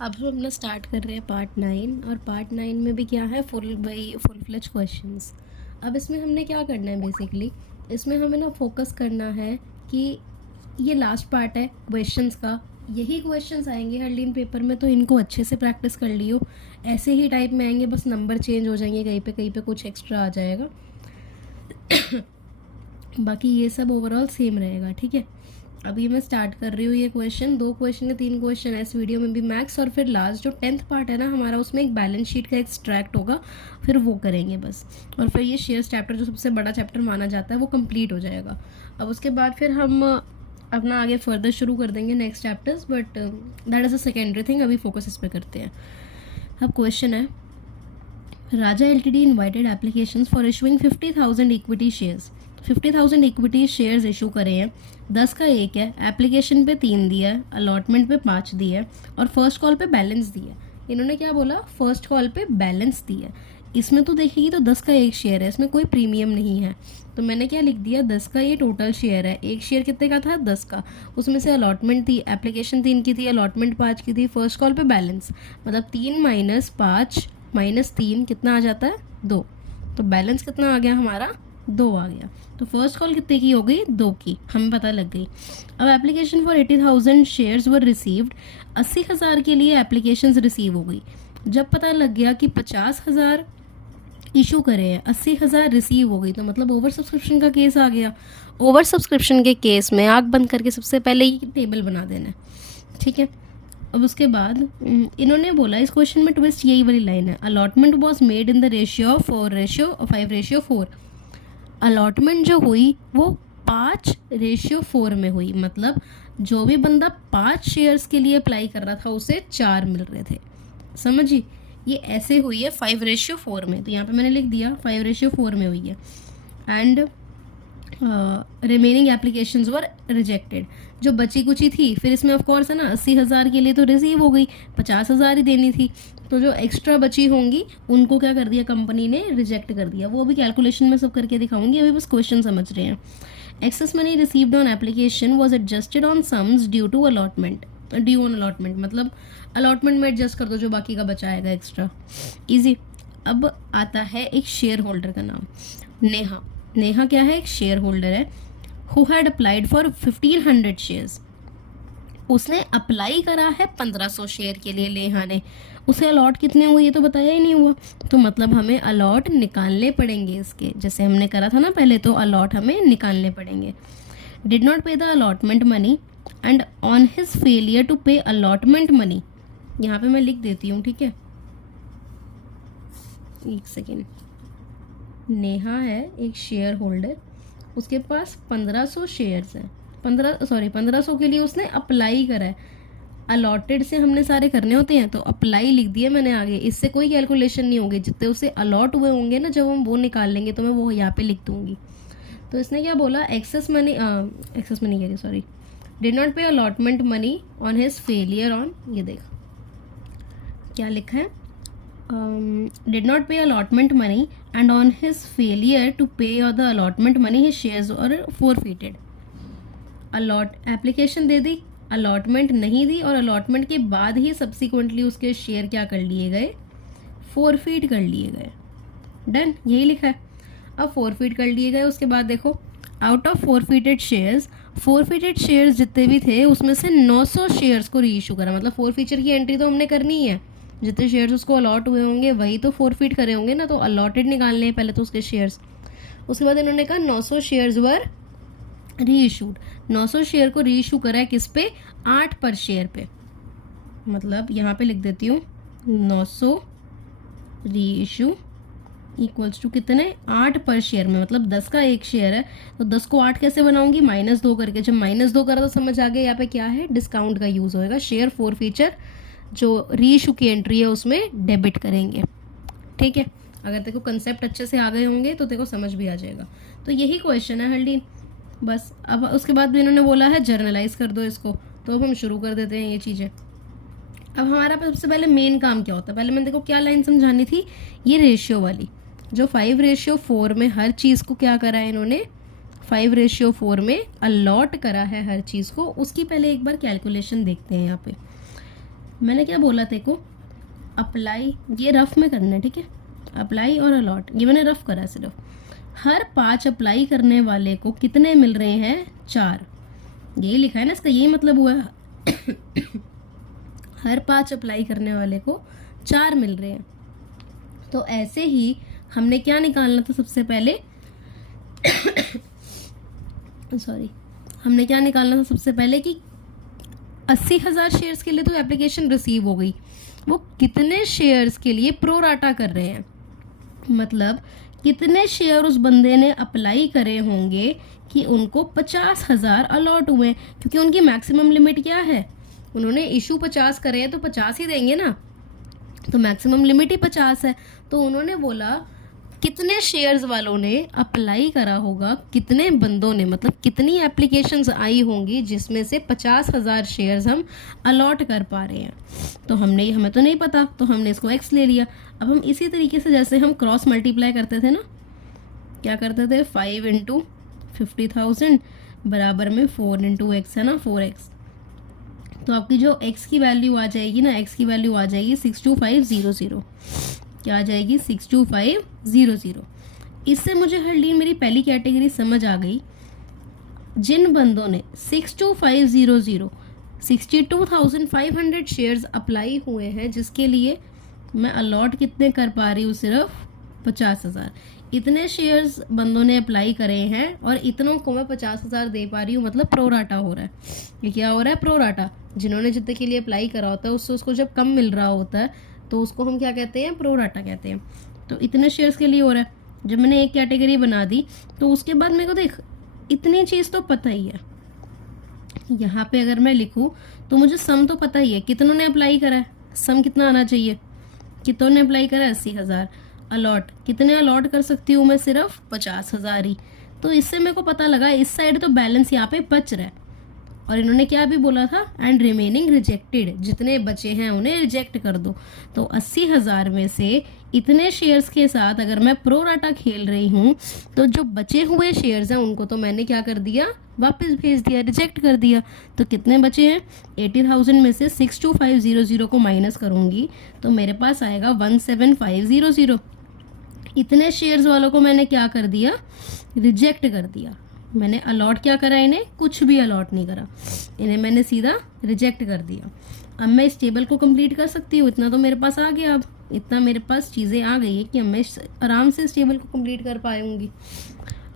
अब हम अपना स्टार्ट कर रहे हैं पार्ट 9 और पार्ट 9 में भी क्या है फुल फ्लेज क्वेश्चंस। अब इसमें हमने क्या करना है बेसिकली, इसमें हमें ना फोकस करना है कि ये लास्ट पार्ट है क्वेश्चंस का। यही क्वेश्चंस आएंगे हर दिन पेपर में, तो इनको अच्छे से प्रैक्टिस कर लियो। ऐसे ही टाइप में आएंगे, बस नंबर चेंज हो जाएंगे, कहीं पे कुछ एक्स्ट्रा आ जाएगा। बाकी ये सब ओवरऑल सेम रहेगा, ठीक है। अभी मैं स्टार्ट कर रही हूँ ये क्वेश्चन। 2 क्वेश्चन है, 3 क्वेश्चन है इस वीडियो में भी मैक्स, और फिर लास्ट जो 10th पार्ट है ना हमारा, उसमें एक बैलेंस शीट का एक्सट्रैक्ट होगा, फिर वो करेंगे बस। और फिर ये शेयर्स चैप्टर जो सबसे बड़ा चैप्टर माना जाता है वो कंप्लीट हो जाएगा। अब उसके बाद फिर हम अपना आगे फर्दर शुरू कर देंगे next chapters, but that is a secondary thing. अभी फोकस इस पर करते हैं। अब क्वेश्चन है, Raja LTD invited applications for issuing 50,000 equity shares. 50,000 equity shares issue करे हैं, 10 का 1 है, एप्लीकेशन पे 3 दिया है, अलॉटमेंट पे 5 दिया है, और फर्स्ट कॉल पे बैलेंस दिया है। इन्होंने क्या बोला, फर्स्ट कॉल पे बैलेंस दिया है। इसमें तो देखिए तो 10 का 1 शेयर है, इसमें कोई प्रीमियम नहीं है, तो मैंने क्या लिख दिया, 10 का ये टोटल शेयर है। एक शेयर कितने का था, 10 का, उसमें से अलॉटमेंट थी, एप्लीकेशन 3 की थी, अलॉटमेंट 5 की थी, फर्स्ट कॉल पे बैलेंस, मतलब 3 - 5 - 3 कितना आ जाता है, 2। तो बैलेंस कितना आ गया हमारा, 2 आ गया। तो फर्स्ट कॉल कितने की हो गई, 2 की, हमें पता लग गई। अब application for 80,000 shares were received, 80,000 के लिए एप्लीकेशंस रिसीव हो गई। जब पता लग गया कि 50,000 इशू करे हैं, 80,000 रिसीव हो गई, तो मतलब ओवर सब्सक्रिप्शन का केस आ गया। ओवर सब्सक्रिप्शन के केस में आँख बंद करके सबसे पहले ये टेबल बना देना है, ठीक है। अब उसके बाद इन्होंने बोला, इस क्वेश्चन में ट्विस्ट यही वाली लाइन है, allotment was made in the ratio of 5:4। Allotment जो हुई वो 5:4 में हुई, मतलब जो भी बंदा 5 शेयर्स के लिए अप्लाई कर रहा था उसे 4 मिल रहे थे। समझिए, ये ऐसे हुई है 5:4 में, तो यहाँ पे मैंने लिख दिया 5:4 में हुई है। And remaining applications were rejected, जो बची कुची थी, फिर इसमें ऑफ कोर्स है ना 80,000 के लिए तो रिसीव हो गई, 50,000 ही देनी थी, तो जो एक्स्ट्रा बची होंगी उनको क्या कर दिया, कंपनी ने रिजेक्ट कर दिया। वो अभी कैलकुलेशन में सब करके दिखाऊंगी, अभी बस क्वेश्चन समझ रहे हैं। Excess money received on application was adjusted on sums due to allotment. Due on allotment मतलब अलॉटमेंट में एडजस्ट कर दो जो बाकी का बचाएगा एक्स्ट्रा, ईजी। अब आता है एक शेयर होल्डर का नाम, नेहा। नेहा क्या है, एक शेयर होल्डर है, who had applied for 1500 shares. उसने अप्लाई करा है 1500 शेयर के लिए नेहा ने। उसे अलॉट कितने हुए ये तो बताया ही नहीं हुआ, तो मतलब हमें अलॉट निकालने पड़ेंगे इसके, जैसे हमने करा था ना पहले, तो अलॉट हमें निकालने पड़ेंगे। Did not pay the allotment money and on his failure to pay allotment money, यहाँ पे मैं लिख देती हूँ, ठीक है, एक सेकेंड। नेहा है एक शेयर होल्डर, उसके पास 1500 शेयर्स हैं, 1500 के लिए उसने अप्लाई करा है। अलॉटेड से हमने सारे करने होते हैं, तो अप्लाई लिख दिया मैंने आगे, इससे कोई कैलकुलेशन नहीं होगी, जितने उसे अलॉट हुए होंगे ना जब हम वो निकाल लेंगे तो मैं वो यहाँ पे लिख दूंगी। तो इसने क्या बोला, एक्सेस मनी कह रही, सॉरी, डिड नॉट पे allotment money on his failure on, ये देख क्या लिखा है, did not pay allotment money and on his failure to pay or the allotment money his shares are forfeited। Application they the, allotment नहीं दी, और allotment के बाद ही सब्सिक्वेंटली उसके शेयर क्या कर लिए गए, फोरफीट कर लिए गए। डन, यही लिखा है। अब फोरफीट कर लिए गए, उसके बाद देखो, आउट ऑफ फोरफीटेड शेयर्स जितने भी थे उसमें से 900 शेयर्स को री इशू करा, मतलब फोरफीचर की एंट्री तो हमने करनी ही है, जितने शेयर्स उसको अलॉट हुए होंगे वही तो फोरफीट करे होंगे ना, तो अलॉटेड निकालने हैं पहले तो उसके शेयर्स। उसके बाद इन्होंने कहा 900 शेयर्स वर री इशूड, 900 शेयर को री इशू करा है किस पे, 8 पर शेयर पे, मतलब यहाँ पे लिख देती हूँ 900 री इशू इक्वल्स टू कितने, 8 पर शेयर में, मतलब 10 का 1 शेयर है, तो 10 को 8 कैसे बनाऊंगी, -2 करके। जब -2 करा तो समझ आ गया यहाँ पे क्या है, डिस्काउंट का यूज़ होएगा, शेयर फोरफीचर जो री इशू की एंट्री है उसमें डेबिट करेंगे, ठीक है। अगर देखो कंसेप्ट अच्छे से आ गए होंगे तो देखो समझ भी आ जाएगा। तो यही क्वेश्चन है हल्दी, बस। अब उसके बाद भी इन्होंने बोला है जर्नलाइज कर दो इसको, तो अब हम शुरू कर देते हैं ये चीज़ें। अब हमारा सबसे पहले मेन काम क्या होता है, पहले मैंने देखो क्या लाइन समझानी थी, ये रेशियो वाली, जो 5:4 में हर चीज़ को क्या करा है इन्होंने, 5:4 में अलॉट करा है हर चीज़ को, उसकी पहले एक बार कैलकुलेशन देखते हैं यहाँ पे। मैंने क्या बोला तेरे को, अप्लाई, ये रफ में करना है, ठीक है, अप्लाई और अलॉट, ये मैंने रफ करा सिर्फ। हर 5 अप्लाई करने वाले को कितने मिल रहे हैं, 4, यही लिखा है ना, इसका यही मतलब हुआ है। हर 5 अप्लाई करने वाले को 4 मिल रहे हैं। तो ऐसे ही हमने क्या निकालना था सबसे पहले, सॉरी, हमने क्या निकालना था सबसे पहले कि 80,000 शेयर्स के लिए तो एप्लीकेशन रिसीव हो गई, वो कितने शेयर्स के लिए प्रो राटा कर रहे हैं, मतलब कितने शेयर उस बंदे ने अप्लाई करे होंगे कि उनको 50,000 अलॉट हुए, क्योंकि उनकी मैक्सिमम लिमिट क्या है, उन्होंने इशू 50 करे हैं तो 50 ही देंगे ना, तो मैक्सिमम लिमिट ही 50 है। तो उन्होंने बोला कितने शेयर्स वालों ने अप्लाई करा होगा, कितने बंदों ने, मतलब कितनी एप्लीकेशंस आई होंगी जिसमें से 50,000 शेयर्स हम अलॉट कर पा रहे हैं। तो हमें तो नहीं पता, तो हमने इसको x ले लिया। अब हम इसी तरीके से जैसे हम क्रॉस मल्टीप्लाई करते थे ना, क्या करते थे, 5 इंटू 50,000 बराबर में 4 इंटू एक्स है ना, 4x। तो आपकी जो x की वैल्यू आ जाएगी ना, x की वैल्यू आ जाएगी 62500, क्या आ जाएगी 62500। इससे मुझे हरलीन मेरी पहली कैटेगरी समझ आ गई। जिन बंदों ने 62500 62,500 शेयर्स अप्लाई हुए हैं, जिसके लिए मैं अलॉट कितने कर पा रही हूँ, सिर्फ 50,000, इतने शेयर्स बंदों ने अप्लाई करे हैं और इतनों को मैं 50,000 दे पा रही हूँ, मतलब प्रो राटा हो रहा है। ये क्या हो रहा है, प्रो राटा। जिन्होंने जितने के लिए अप्लाई करा होता है उससे उसको जब कम मिल रहा होता है तो उसको हम क्या कहते हैं, प्रो राटा कहते हैं। तो इतने शेयर्स के लिए हो रहा है। जब मैंने एक कैटेगरी बना दी तो उसके बाद मेरे को देख, इतनी चीज़ तो पता ही है, यहाँ पे अगर मैं लिखूँ तो मुझे सम तो पता ही है, कितनों ने अप्लाई करा है, सम कितना आना चाहिए, कितनों ने अप्लाई करा है 80,000, अलॉट कितने अलॉट कर सकती हूँ मैं, सिर्फ 50,000 ही। तो इससे मेरे को पता लगा इस साइड तो बैलेंस यहाँ पे बच रहा है। और इन्होंने क्या भी बोला था, एंड रिमेनिंग रिजेक्टेड, जितने बचे हैं उन्हें रिजेक्ट कर दो। तो 80,000 में से इतने शेयर्स के साथ अगर मैं प्रो राटा खेल रही हूँ तो जो बचे हुए शेयर्स हैं उनको तो मैंने क्या कर दिया, वापस भेज दिया, रिजेक्ट कर दिया। तो कितने बचे हैं, 80,000 में से 62500 को माइनस करूँगी तो मेरे पास आएगा 17500। इतने शेयर्स वालों को मैंने क्या कर दिया, रिजेक्ट कर दिया। मैंने अलॉट क्या करा, इन्हें कुछ भी अलॉट नहीं करा, इन्हें मैंने सीधा रिजेक्ट कर दिया। अब मैं इस टेबल को कंप्लीट कर सकती हूँ, इतना तो मेरे पास आ गया। अब इतना मेरे पास चीज़ें आ गई है कि अब मैं आराम से इस टेबल को कंप्लीट कर पाऊंगी।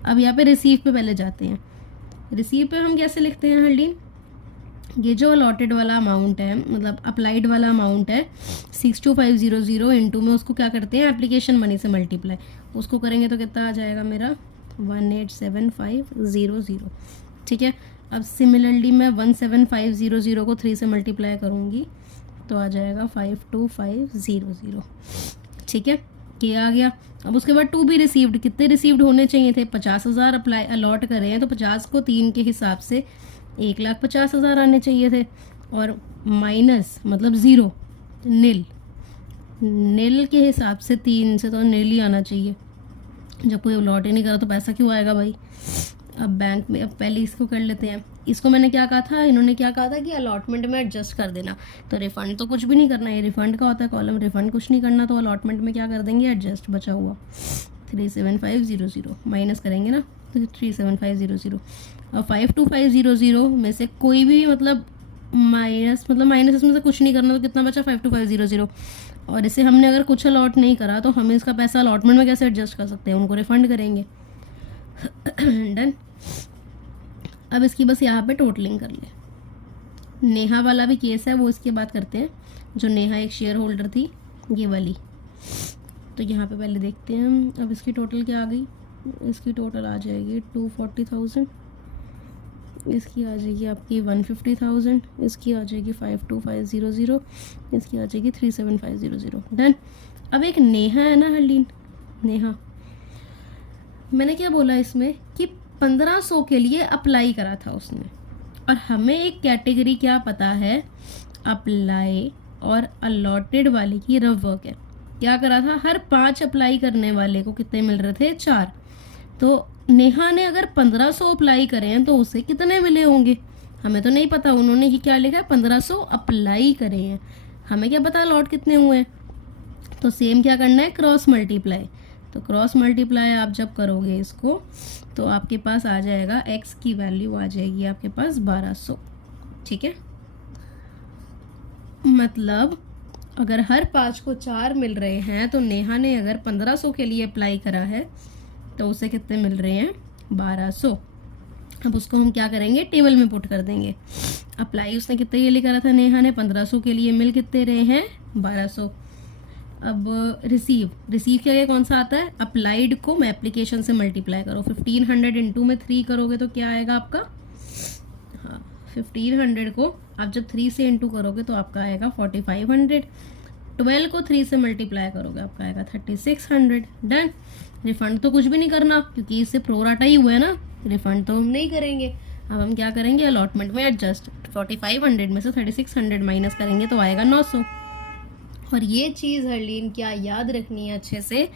अब यहाँ पे रिसीव पे पहले जाते हैं। रिसीव पे हम कैसे लिखते हैं हरलीन, ये जो अलॉटेड वाला अमाउंट है, मतलब अप्लाइड वाला अमाउंट है 62500 इंटू में उसको क्या करते हैं, एप्लीकेशन मनी से मल्टीप्लाई, उसको करेंगे तो कितना आ जाएगा मेरा 187,500। ठीक है। अब सिमिलरली मैं 17500 को 3 से मल्टीप्लाई करूँगी तो आ जाएगा 52500। ठीक है, ये आ गया। अब उसके बाद 2 भी रिसीव्ड, कितने रिसीव्ड होने चाहिए थे, 50,000 अप्लाई अलॉट करे हैं तो 50 को 3 के हिसाब से 1,50,000 आने चाहिए थे। और माइनस मतलब 0, नील के हिसाब से 3 से तो नील ही आना चाहिए। जब कोई अलॉट ही नहीं करा तो पैसा क्यों आएगा भाई। अब बैंक में, अब पहले इसको कर लेते हैं। इसको मैंने क्या कहा था, इन्होंने क्या कहा था कि अलॉटमेंट में एडजस्ट कर देना, तो रिफंड तो कुछ भी नहीं करना, ये रिफंड का होता है कॉलम, रिफंड कुछ नहीं करना, तो अलॉटमेंट में क्या कर देंगे, एडजस्ट बचा हुआ 37500 माइनस करेंगे ना, तो 37500। और 52500 में से कोई भी मतलब माइनस इसमें से कुछ नहीं करना, तो कितना बचा 52500। और इसे हमने अगर कुछ अलॉट नहीं करा तो हम इसका पैसा अलॉटमेंट में कैसे एडजस्ट कर सकते हैं, उनको रिफंड करेंगे। डन। अब इसकी बस यहाँ पे टोटलिंग कर ले। नेहा वाला भी केस है, वो इसके बाद करते हैं। जो नेहा एक शेयर होल्डर थी, ये वाली, तो यहाँ पे पहले देखते हैं हम। अब इसकी टोटल क्या आ गई, इसकी टोटल आ जाएगी 240,000, इसकी आ जाएगी आपकी 150,000, इसकी आ जाएगी 52500, इसकी आ जाएगी 37500। डन। अब एक नेहा है ना हरलीन, नेहा, मैंने क्या बोला इसमें कि 1500 के लिए अप्लाई करा था उसने, और हमें एक कैटेगरी क्या पता है, अप्लाई और अलॉटेड वाले की रफ वर्क है। क्या करा था, हर 5 अप्लाई करने वाले को कितने मिल रहे थे, 4। तो नेहा ने अगर 1500 अप्लाई करे हैं तो उसे कितने मिले होंगे, हमें तो नहीं पता। उन्होंने ही क्या लिखा है, 1500 अप्लाई करे हैं, हमें क्या पता अलॉट कितने हुए हैं। तो सेम क्या करना है, क्रॉस मल्टीप्लाई। तो क्रॉस मल्टीप्लाई आप जब करोगे इसको तो आपके पास आ जाएगा, x की वैल्यू आ जाएगी आपके पास 1200। ठीक है, मतलब अगर हर 5 को 4 मिल रहे हैं तो नेहा ने अगर 1500 के लिए अप्लाई करा है तो उसे कितने मिल रहे हैं, 1200। अब उसको हम क्या करेंगे, टेबल में पुट कर देंगे। अप्लाई उसने कितने के लिए करा था, नेहा ने 1500 के लिए, मिल कितने रहे हैं, 1200। अब रिसीव के लिए कौन सा आता है, अप्लाइड को मैं एप्लीकेशन से मल्टीप्लाई करो। 1500 इंटू में 3 करोगे तो क्या आएगा आपका, हाँ 1500 को आप जब 3 से इंटू करोगे तो आपका आएगा 4500। 12 को 3 से मल्टीप्लाई करोगे आपका आएगा 3600। डन। रिफंड तो कुछ भी नहीं करना क्योंकि इससे प्रोराटा ही हुआ है ना, रिफंड तो हम नहीं करेंगे। अब हम क्या करेंगे, अलॉटमेंट में एडजस्ट, 4500 में से 3600 माइनस करेंगे तो आएगा 900। और ये चीज़ हरलीन क्या याद रखनी है अच्छे से,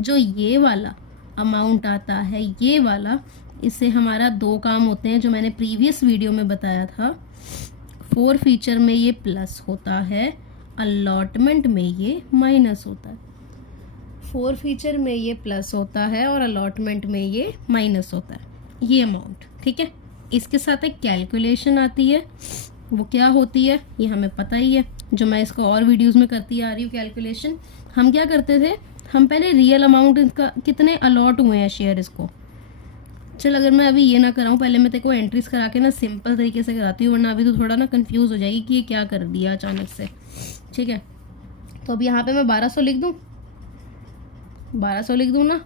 जो ये वाला अमाउंट आता है, ये वाला, इससे हमारा 2 काम होते हैं जो मैंने प्रीवियस वीडियो में बताया था। 4 फीचर में ये प्लस होता है, अलॉटमेंट में ये माइनस होता है। 4 फीचर में ये प्लस होता है और अलॉटमेंट में ये माइनस होता है, ये अमाउंट। ठीक है, इसके साथ एक कैलकुलेशन आती है, वो क्या होती है ये हमें पता ही है, जो मैं इसको और वीडियोस में करती आ रही हूँ कैलकुलेशन। हम क्या करते थे, हम पहले रियल अमाउंट इसका कितने अलॉट हुए हैं शेयर इसको। चल अगर मैं अभी ये ना कराऊँ, पहले मैं तेरे को एंट्रीज करा के ना सिंपल तरीके से कराती हूँ, वरना अभी तो थोड़ा ना कंफ्यूज हो जाएगी कि ये क्या कर दिया अचानक से। ठीक है, तो अब यहाँ पे मैं 1200 लिख दूँ, 1200 लिख दूँ ना,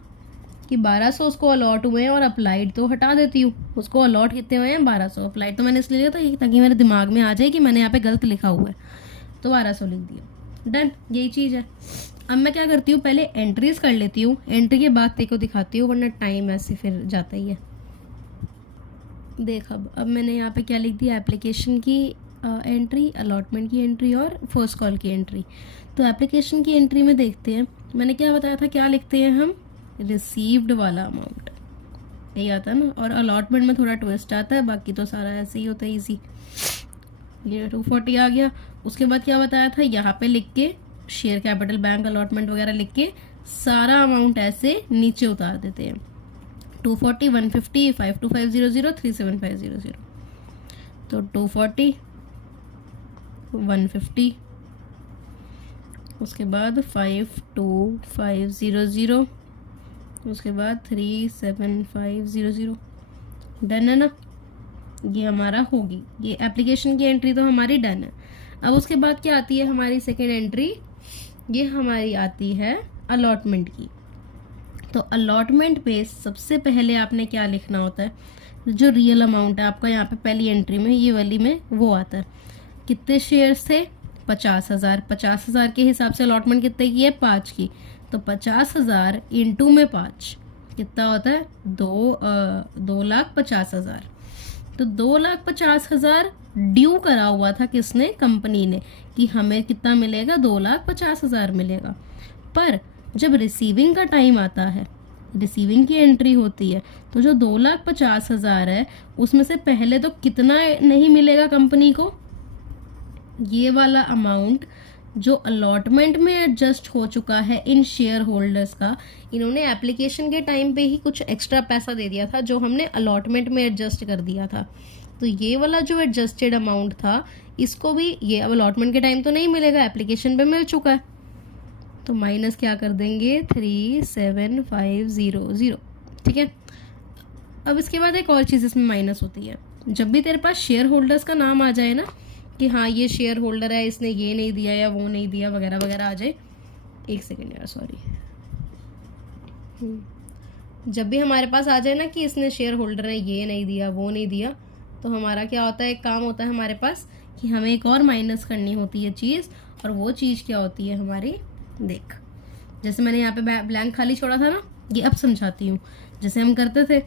कि 1200 उसको अलॉट हुए हैं और अप्लाइड तो हटा देती हूँ। उसको अलॉट कितने हुए हैं, 1200। अप्लाइड तो मैंने इसलिए लिया था ताकि मेरे दिमाग में आ जाए कि मैंने यहाँ पे गलत लिखा हुआ है, तो 1200 लिख दिया। डन, यही चीज़ है। अब मैं क्या करती हूँ, पहले एंट्रीज कर लेती हूँ, एंट्री के बाद तेरे को दिखाती हूँ, वरना टाइम ऐसे फिर जाता ही है। देख अब मैंने यहाँ पे क्या लिख दिया, एप्लीकेशन की एंट्री, अलॉटमेंट की एंट्री और फर्स्ट कॉल की एंट्री। तो एप्लीकेशन की एंट्री में देखते हैं, मैंने क्या बताया था, क्या लिखते हैं हम, रिसीव्ड वाला अमाउंट, यही आता है ना। और अलॉटमेंट में थोड़ा ट्विस्ट आता है, बाकी तो सारा ऐसे ही होता है, इजी। ये 240 आ गया। उसके बाद क्या बताया था, यहाँ पे लिख के शेयर कैपिटल, बैंक अलॉटमेंट वगैरह लिख के सारा अमाउंट ऐसे नीचे उतार देते हैं। 240, 150, 52500, 37500। तो 240, 150, उसके बाद 52500, उसके बाद 37500। डन है ना, ये हमारा होगी, ये एप्लीकेशन की एंट्री तो हमारी डन है। अब उसके बाद क्या आती है हमारी सेकेंड एंट्री, ये हमारी आती है अलॉटमेंट की। तो अलॉटमेंट पे सबसे पहले आपने क्या लिखना होता है, जो रियल अमाउंट है आपका यहाँ पे पहली एंट्री में, ये वाली में वो आता है। कितने शेयर्स थे, 50,000। 50,000 के हिसाब से अलॉटमेंट कितने की है, 5 की। तो 50,000 इंटू में 5 कितना होता है, 2,50,000। तो 2,50,000 ड्यू करा हुआ था किसने, कंपनी ने, कि हमें कितना मिलेगा, 2,50,000 मिलेगा। पर जब रिसीविंग का टाइम आता है, रिसीविंग की एंट्री होती है, तो जो 2,50,000 है उसमें से पहले तो कितना नहीं मिलेगा कंपनी को, ये वाला अमाउंट जो अलॉटमेंट में एडजस्ट हो चुका है इन शेयर होल्डर्स का। इन्होंने एप्लीकेशन के टाइम पे ही कुछ एक्स्ट्रा पैसा दे दिया था जो हमने अलॉटमेंट में एडजस्ट कर दिया था। तो ये वाला जो एडजस्टेड अमाउंट था, इसको भी ये अब अलॉटमेंट के टाइम तो नहीं मिलेगा, एप्लीकेशन पे मिल चुका है, तो माइनस क्या कर देंगे, 37500। ठीक है, अब इसके बाद एक और चीज़ इसमें माइनस होती है, जब भी तेरे पास शेयर होल्डर्स का नाम आ जाए ना, कि हाँ ये शेयर होल्डर है, इसने ये नहीं दिया या वो नहीं दिया वगैरह वगैरह आ जाए, एक सेकेंड यार सॉरी, जब भी हमारे पास आ जाए ना कि इसने शेयर होल्डर ने ये नहीं दिया वो नहीं दिया, तो हमारा क्या होता है, एक काम होता है हमारे पास कि हमें एक और माइनस करनी होती है चीज़। और वो चीज़ क्या होती है हमारी, देख जैसे मैंने यहाँ पे ब्लैंक खाली छोड़ा था ना, ये अब समझाती हूँ। जैसे हम करते थे,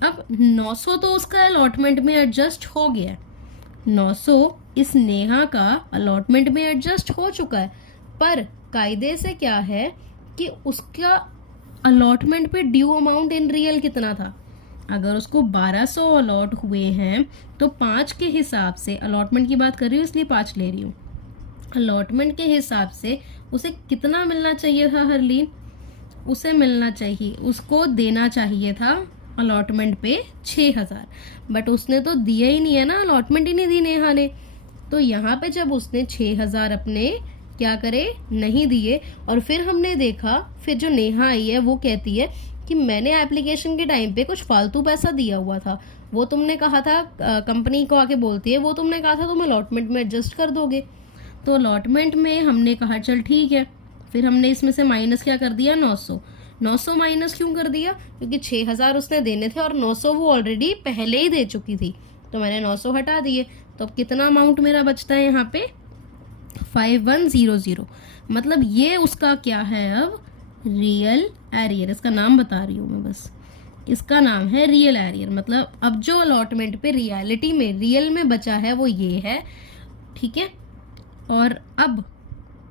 अब 900 तो उसका अलॉटमेंट में एडजस्ट हो गया है, 900 इस नेहा का अलॉटमेंट में एडजस्ट हो चुका है। पर कायदे से क्या है कि उसका अलॉटमेंट पे ड्यू अमाउंट इन रियल कितना था। अगर उसको 1200 अलॉट हुए हैं तो 5 के हिसाब से, अलॉटमेंट की बात कर रही हूँ इसलिए 5 ले रही हूँ, अलॉटमेंट के हिसाब से उसे कितना मिलना चाहिए था हरलीन? उसे मिलना चाहिए, उसको देना चाहिए था अलॉटमेंट पे 6,000, बट उसने तो दिया ही नहीं है ना, अलॉटमेंट ही नहीं दी नेहा ने। तो यहाँ पे जब उसने 6,000 अपने क्या करे, नहीं दिए, और फिर हमने देखा, फिर जो नेहा आई है वो कहती है कि मैंने एप्लीकेशन के टाइम पे कुछ फालतू पैसा दिया हुआ था, वो तुमने कहा था, कंपनी को आके बोलती है, वो तुमने कहा था तुम अलॉटमेंट में एडजस्ट कर दोगे। तो अलॉटमेंट में हमने कहा चल ठीक है, फिर हमने इसमें से माइनस क्या कर दिया, 900। 900 माइनस क्यों कर दिया? क्योंकि 6,000 उसने देने थे और 900 वो ऑलरेडी पहले ही दे चुकी थी, तो मैंने 900 हटा दिए। तो अब कितना अमाउंट मेरा बचता है यहाँ पे, 5100। मतलब ये उसका क्या है अब, रियल एरियर। इसका नाम बता रही हूँ मैं बस, इसका नाम है रियल एरियर। मतलब अब जो अलॉटमेंट पे रियलिटी में, रियल में बचा है वो ये है, ठीक है। और अब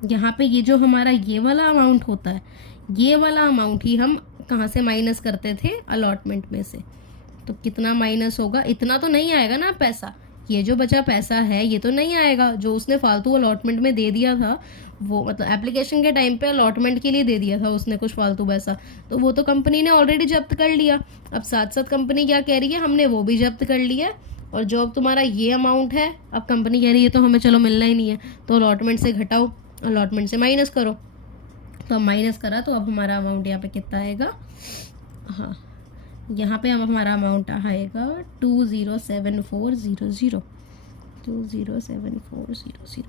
यहाँ पे ये जो हमारा ये वाला अमाउंट होता है, ये वाला अमाउंट ही हम कहाँ से माइनस करते थे, अलॉटमेंट में से। तो कितना माइनस होगा, इतना तो नहीं आएगा ना पैसा, ये जो बचा पैसा है ये तो नहीं आएगा, जो उसने फालतू अलॉटमेंट में दे दिया था वो, मतलब एप्लीकेशन के टाइम पे अलॉटमेंट के लिए दे दिया था उसने कुछ फालतू पैसा, तो वो तो कंपनी ने ऑलरेडी जब्त कर लिया। अब साथ साथ कंपनी क्या कह रही है, हमने वो भी जब्त कर लिया, और जो अब तुम्हारा ये अमाउंट है, अब कंपनी कह रही है तो हमें चलो मिलना ही नहीं है, तो अलॉटमेंट से घटाओ, अलॉटमेंट से माइनस करो। तो अब माइनस करा तो अब हमारा अमाउंट यहाँ पे कितना आएगा, हाँ यहाँ पे अब हमारा अमाउंट आएगा 207400, 207400।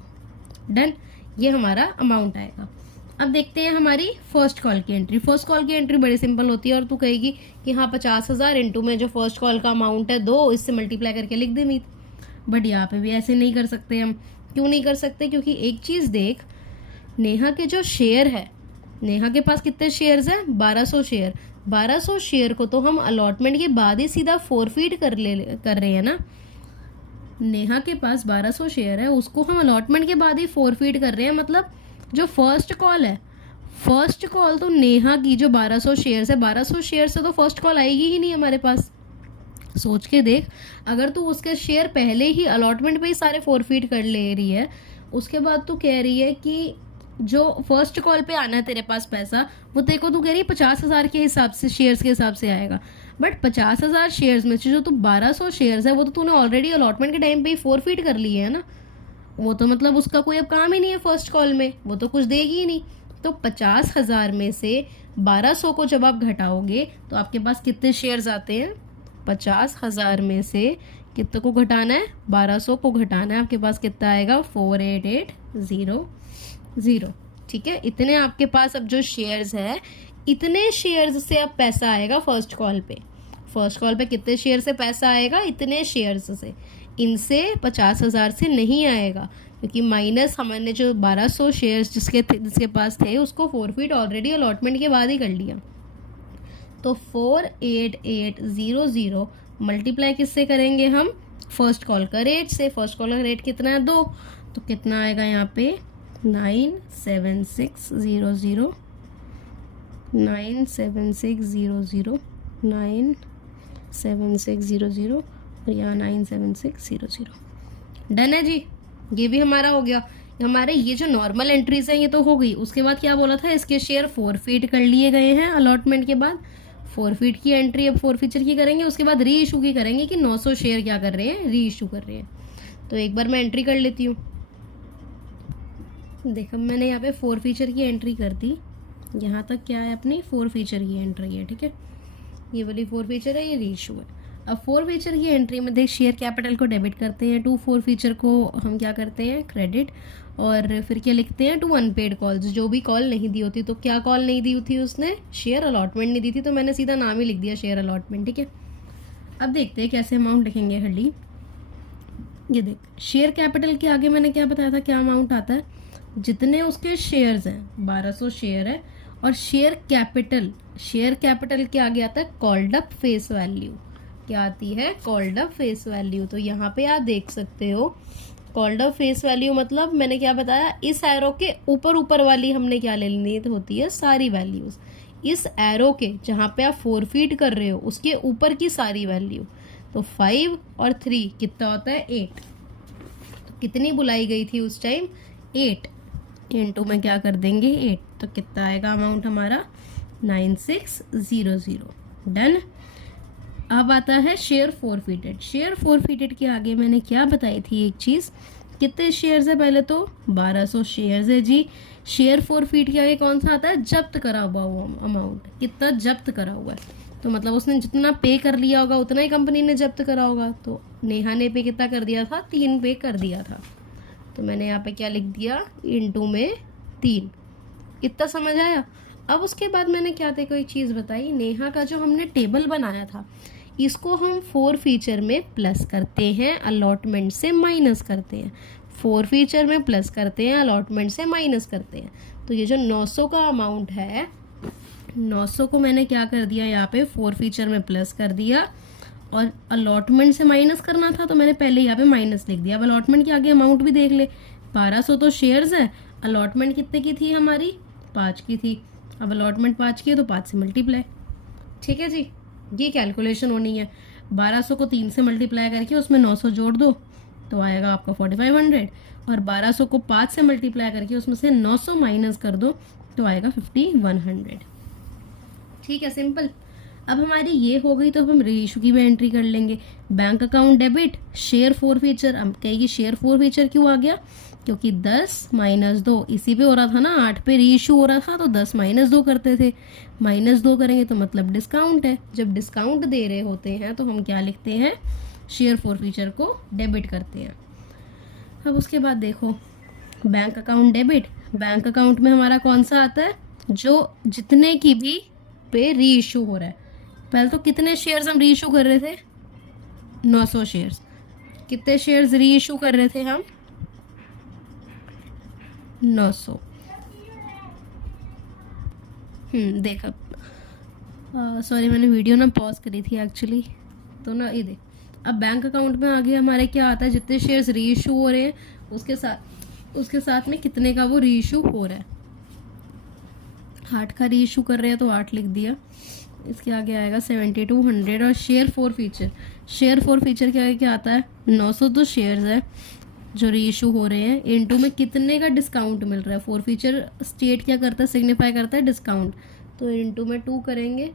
डन, ये हमारा अमाउंट आएगा। अब देखते हैं हमारी फर्स्ट कॉल की एंट्री। फर्स्ट कॉल की एंट्री बड़ी सिंपल होती है, और तू कहेगी कि हाँ 50,000 इंटू में जो फर्स्ट कॉल का अमाउंट है 2, इससे मल्टीप्लाई करके लिख दे मीत। बट यहाँ पे भी ऐसे नहीं कर सकते हम। क्यों नहीं कर सकते? क्योंकि एक चीज़ देख, नेहा के जो शेयर है, नेहा के पास कितने शेयर्स हैं, 1200 शेयर। 1200 शेयर को तो हम अलॉटमेंट के बाद ही सीधा फोरफीट कर रहे हैं ना। नेहा के पास 1200 शेयर है, उसको हम अलॉटमेंट के बाद ही फोरफीट कर रहे हैं। मतलब जो फर्स्ट कॉल है, फर्स्ट कॉल तो नेहा की जो 1200 शेयर्स है, 1200 शेयर से तो फर्स्ट कॉल आएगी ही नहीं हमारे पास। सोच के देख, अगर तू उसके शेयर पहले ही अलॉटमेंट पे ही सारे फोरफीट कर ले रही है, उसके बाद तू कह रही है कि जो फर्स्ट कॉल पे आना है तेरे पास पैसा, वो तेरे को तू कह रही है 50,000 के हिसाब से, शेयर्स के हिसाब से आएगा। बट 50,000 शेयर्स में से जो तू 1200 शेयर्स है वो तो तूने ऑलरेडी अलॉटमेंट के टाइम पे ही फोरफीट कर लिए है ना। वो तो मतलब उसका कोई अब काम ही नहीं है फर्स्ट कॉल में, वो तो कुछ देगी ही नहीं। तो 50,000 में से 1200 को जब आप घटाओगे तो आपके पास कितने शेयर्स आते हैं, 50,000 में से कितने को घटाना है, 1200 को घटाना है, आपके पास कितना आएगा, 48800। ठीक है, इतने आपके पास अब जो शेयर्स है, इतने शेयर्स से अब पैसा आएगा फर्स्ट कॉल पे। फर्स्ट कॉल पे कितने शेयर से पैसा आएगा, इतने शेयर्स से। इनसे 50,000 से नहीं आएगा, क्योंकि माइनस हमने जो 1200 शेयर्स जिसके पास थे उसको फोरफीट ऑलरेडी अलॉटमेंट के बाद ही कर लिया। तो 48800 मल्टीप्लाई किससे करेंगे हम, फर्स्ट कॉल का रेट से। फर्स्ट कॉल का रेट कितना है, 2, तो कितना आएगा यहाँ पे 97600, 97600, 97600 और यहाँ 97600। डन है जी, ये भी हमारा हो गया। हमारे ये जो नॉर्मल एंट्रीज हैं ये तो हो गई। उसके बाद क्या बोला था, इसके शेयर फोरफीट कर लिए गए हैं अलॉटमेंट के बाद। फोरफीट की एंट्री अब फोरफीचर की करेंगे, उसके बाद री इशू की करेंगे कि 900 शेयर क्या कर रहे हैं, री इशू कर रहे हैं। तो एक बार मैं एंट्री कर लेती हूँ। देखो मैंने यहाँ पे फोरफीचर की एंट्री कर दी। यहाँ तक क्या है, अपनी फोरफीचर की एंट्री है, ठीक है। ये वाली फोरफीचर है, ये री इशू है। अब फोरफीचर की एंट्री में देख, शेयर कैपिटल को डेबिट करते हैं, टू फोरफीचर को हम क्या करते हैं, क्रेडिट, और फिर क्या लिखते हैं, टू अनपेड कॉल्स, जो भी कॉल नहीं दी होती। तो क्या कॉल नहीं दी थी उसने, शेयर अलॉटमेंट नहीं दी थी, तो मैंने सीधा नाम ही लिख दिया शेयर अलॉटमेंट, ठीक है। अब देखते हैं कैसे अमाउंट लिखेंगे हल्ली। ये देख, शेयर कैपिटल के आगे मैंने क्या बताया था, क्या अमाउंट आता है, जितने उसके शेयर्स हैं, 1200 शेयर है, और शेयर कैपिटल के आगे आता है कॉल्ड अप फेस वैल्यू। क्या आती है, कॉल्ड अप फेस वैल्यू। तो यहाँ पे आप देख सकते हो, कॉल्ड अप फेस वैल्यू मतलब मैंने क्या बताया, इस एरो के ऊपर वाली हमने क्या ले लेनी होती है, सारी वैल्यूज। इस एरो के जहाँ पे आप फोरफीट कर रहे हो उसके ऊपर की सारी वैल्यू। तो 5 और 3 कितना होता है, 8। तो कितनी बुलाई गई थी उस टाइम, 8। इनटू में क्या कर देंगे 8, तो कितना आएगा अमाउंट हमारा 9600। डन। अब आता है शेयर फोरफिटेड। शेयर फोरफिटेड के आगे मैंने क्या बताई थी एक चीज़, कितने शेयर्स है, पहले तो 1200 शेयर्स है जी। शेयर फोरफिट के आगे कौन सा आता है, जब्त करा हुआ अमाउंट, कितना जब्त करा हुआ है, तो मतलब उसने जितना पे कर लिया होगा उतना ही कंपनी ने जब्त करा होगा। तो नेहा ने पे कितना कर दिया था, 3 पे कर दिया था, तो मैंने यहाँ पे क्या लिख दिया, इनटू में 3। इतना समझ आया। अब उसके बाद मैंने क्या थे कोई चीज़ बताई, नेहा का जो हमने टेबल बनाया था इसको हम फोर फीचर में प्लस करते हैं, अलॉटमेंट से माइनस करते हैं। फोर फीचर में प्लस करते हैं, अलॉटमेंट से माइनस करते हैं। तो ये जो 900 का अमाउंट है, 900 को मैंने क्या कर दिया, यहाँ पे फोर फीचर में प्लस कर दिया, और अलॉटमेंट से माइनस करना था तो मैंने पहले यहाँ पे माइनस लिख दिया। अब अलॉटमेंट के आगे अमाउंट भी देख ले, 1200 तो शेयर्स है, अलॉटमेंट कितने की थी हमारी, 5 की थी। अब अलॉटमेंट 5 की है तो 5 से मल्टीप्लाई। ठीक है जी, ये कैलकुलेशन होनी है। 1200 को 3 से मल्टीप्लाई करके उसमें 900 जोड़ दो तो आएगा आपका 4500, और 1200 को 5 से मल्टीप्लाई करके उसमें से 900 माइनस कर दो तो आएगा 5100। ठीक है, सिंपल। अब हमारी ये हो गई, तो अब हम रीइशू की भी एंट्री कर लेंगे। Bank account debit, share four feature. अब कहेगी शेयर फोर फीचर क्यों आ गया, क्योंकि 10 - 2 इसी पे हो रहा था ना, 8 पे रीइशू हो रहा था, तो 10 - 2 करते थे। -2 करेंगे तो मतलब डिस्काउंट है। जब डिस्काउंट दे रहे होते हैं तो हम क्या लिखते हैं, शेयर फोर फीचर को डेबिट करते हैं। अब उसके बाद देखो, bank account debit, bank account में हमारा कौन सा आता है, जो जितने की भी पे रीइशू हो रहा है। पहले तो कितने शेयर्स हम रीइशू कर रहे थे, 900 शेयर्स। कितने शेयर्स रीइशू कर रहे थे हम, 900। देखा, सॉरी मैंने वीडियो ना पॉज करी थी एक्चुअली, तो ना ये देख। अब बैंक अकाउंट में आगे हमारे क्या आता है, जितने शेयर्स रीइशू हो रहे हैं उसके साथ में कितने का वो रीइशू हो रहा है। 8 का रीइशू कर रहे हैं तो 8 लिख दिया। इसके आगे आएगा 7200। और share four feature, share four feature के आगे क्या आता है, 900 तो शेयर्स है जो रीइशू हो रहे हैं, इनटू में कितने का डिस्काउंट मिल रहा है। फोर फीचर स्टेट क्या करता है, सिग्निफाई करता है डिस्काउंट, तो इनटू में 2 करेंगे,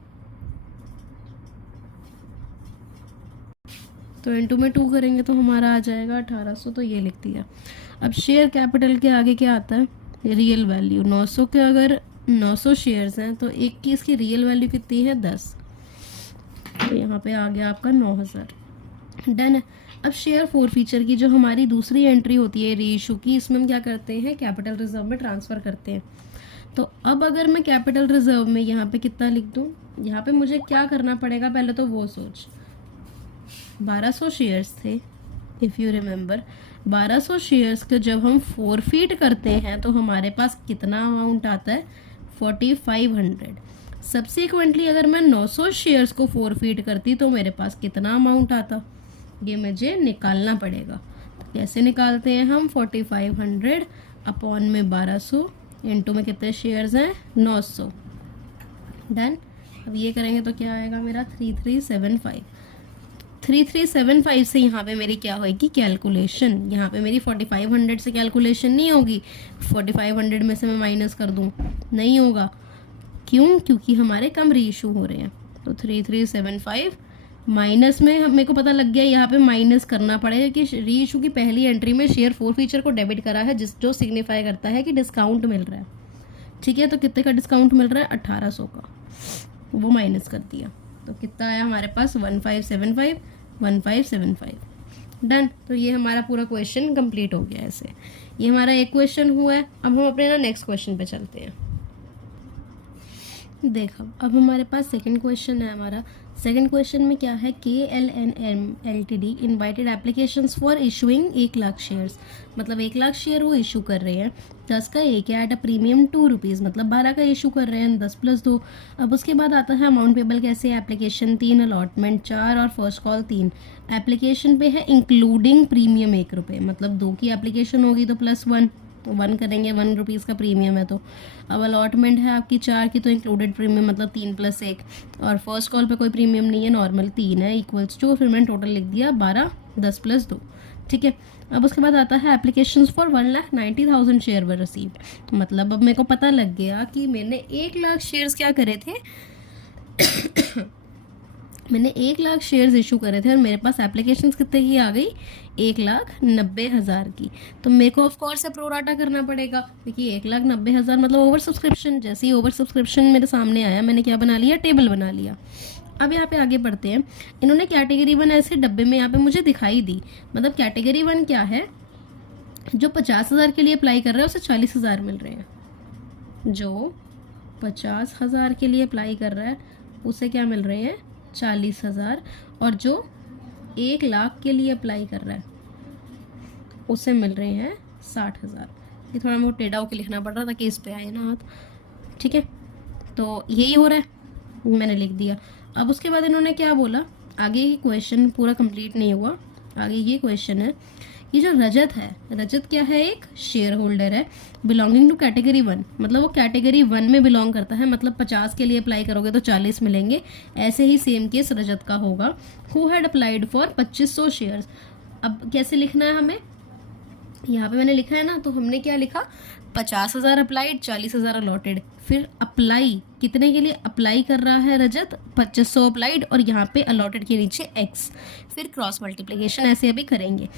तो इनटू में 2 करेंगे तो हमारा आ जाएगा 1800, तो ये लिख दिया। अब शेयर कैपिटल के आगे क्या आता है, रियल वैल्यू। 900 के अगर 900 शेयर्स हैं तो एक की इसकी रियल वैल्यू कितनी है, 10, तो यहाँ पे आ गया आपका 9000। डन है। अब शेयर फोर फीचर की जो हमारी दूसरी एंट्री होती है रीइशू की, इसमें हम क्या करते हैं, कैपिटल रिजर्व में ट्रांसफ़र करते हैं। तो अब अगर मैं कैपिटल रिजर्व में यहाँ पे कितना लिख दूँ, यहाँ पे मुझे क्या करना पड़ेगा, पहले तो वो सोच, 1200 शेयर्स थे इफ़ यू रिमेंबर। 1200 शेयर्स के जब हम फोरफीट करते हैं तो हमारे पास कितना अमाउंट आता है, 4500। सब्सिक्वेंटली अगर मैं 900 शेयर्स को फोरफीट करती तो मेरे पास कितना अमाउंट आता, ये मुझे निकालना पड़ेगा। तो कैसे निकालते हैं हम, 4500 अपॉन में 1200 इनटू में कितने शेयर्स हैं, 900। डन। अब ये करेंगे तो क्या आएगा मेरा, 3375। 3375 से यहाँ पे मेरी क्या होगी कैलकुलेशन, यहाँ पे मेरी 4500 से कैलकुलेशन नहीं होगी। 4500 में से मैं माइनस कर दूँ, नहीं होगा। क्यों, क्योंकि हमारे कम रीइशू हो रहे हैं। तो 3375 माइनस में मेरे को पता लग गया यहाँ पे माइनस करना पड़ेगा कि रीइशू की पहली एंट्री में शेयर फोर फीचर को डेबिट करा है, जो सिग्निफाई करता है कि डिस्काउंट मिल रहा है। ठीक है, तो कितने का डिस्काउंट मिल रहा है, 1800 का, वो माइनस कर दिया तो कितना आया हमारे पास, 1575। डन। तो ये हमारा पूरा क्वेश्चन कंप्लीट हो गया। ऐसे ये हमारा एक क्वेश्चन हुआ है। अब हम अपने ना नेक्स्ट क्वेश्चन पे चलते हैं। देखो अब हमारे पास सेकंड क्वेश्चन है। हमारा सेकंड क्वेश्चन में क्या है, KLNM LTD invited applications for issuing 1 lakh shares, मतलब 1 लाख शेयर वो इशू कर रहे हैं। 10 का एक है एट अ प्रीमियम 2 रुपीज़, मतलब 12 का इशू कर रहे हैं, 10 + 2। अब उसके बाद आता है अमाउंट पेबल कैसे, एप्लीकेशन 3, अलॉटमेंट 4 और फर्स्ट कॉल 3। एप्लीकेशन पे है इंक्लूडिंग प्रीमियम 1 रुपये, मतलब 2 की एप्लीकेशन होगी तो +1, तो 1 करेंगे, 1 रुपीज़ का प्रीमियम है। तो अब अलॉटमेंट है आपकी 4 की, तो इंक्लूडेड प्रीमियम मतलब 3 + 1, और फर्स्ट कॉल पे कोई प्रीमियम नहीं है, नॉर्मल 3 है, इक्वल्स टू, फिर मैंने टोटल लिख दिया 12, 10 + 2। ठीक है। अब उसके बाद आता है applications for 1,90,000 share were received. तो मतलब अब मेरे को पता लग गया कि मैंने 1,00,000 शेयर्स क्या करे थे मैंने 1,00,000 शेयर्स इशू करे थे और मेरे पास एप्लीकेशंस कितने की आ गई, 1,90,000 की। तो मेरे को ऑफ कोर्स प्रोराटा करना पड़ेगा, क्योंकि 1,90,000 मतलब ओवर सब्सक्रिप्शन। जैसे ही ओवर सब्सक्रिप्शन मेरे सामने आया, मैंने क्या बना लिया, टेबल बना लिया। अब यहाँ पे आगे बढ़ते हैं। इन्होंने कैटेगरी 1 ऐसे डब्बे में यहाँ पे मुझे दिखाई दी। मतलब कैटेगरी 1 क्या है, जो 50,000 के लिए अप्लाई कर रहा है उसे 40,000 मिल रहे हैं। जो 50,000 के लिए अप्लाई कर रहा है उसे क्या मिल रहे हैं, 40,000। और जो 1,00,000 के लिए अप्लाई कर रहा है उसे मिल रहे हैं 60,000। ये थोड़ा बहुत टेढ़ा होकर लिखना पड़ रहा था कि इस पे आए ना हाथ, ठीक है। तो यही हो रहा है, मैंने लिख दिया। अब उसके बाद इन्होंने क्या बोला, आगे ये क्वेश्चन पूरा कंप्लीट नहीं हुआ। आगे ये क्वेश्चन है, ये जो रजत है, रजत क्या है, एक शेयर होल्डर है बिलोंगिंग टू कैटेगरी 1। मतलब वो कैटेगरी 1 में बिलोंग करता है। मतलब 50 के लिए अप्लाई करोगे तो 40 मिलेंगे। ऐसे ही सेम केस रजत का होगा। Who had applied for 2500 shares. अब कैसे लिखना है हमें, यहाँ पे मैंने लिखा है ना, तो हमने क्या लिखा, 50,000 अप्लाइड, 40,000 अलॉटेड। फिर अप्लाई कितने के लिए अप्लाई कर रहा है रजत, 2500 अप्लाइड, और यहाँ पे अलॉटेड के नीचे x। फिर क्रॉस मल्टीप्लिकेशन ऐसे अभी करेंगे।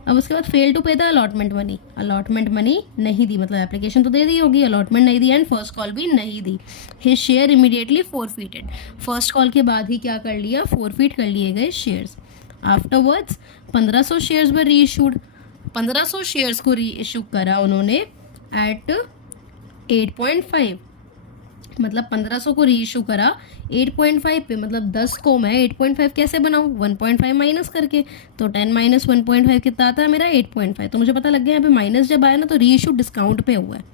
अब उसके बाद फेल टू पे the allotment money. Allotment money नहीं दी, मतलब एप्लीकेशन तो दे दी होगी, अलॉटमेंट नहीं दी, एंड फर्स्ट कॉल भी नहीं दी। His share immediately forfeited. First call के बाद ही क्या कर लिया, फोरफीट कर लिए गए शेयर्स। आफ्टरवर्ड्स 1500 शेयर्स वर री इशूड। 1500 शेयर्स को री इशू करा उन्होंने एट 8.5। मतलब 1500 को री इशू करा 8.5 पे। मतलब 10 को मैं 8.5 कैसे बनाऊँ, 1.5 माइनस करके। तो 10 माइनस 1.5 कितना आता है मेरा, 8.5। तो मुझे पता लग गया यहाँ पे माइनस जब आया ना तो री इशू डिस्काउंट पे हुआ है,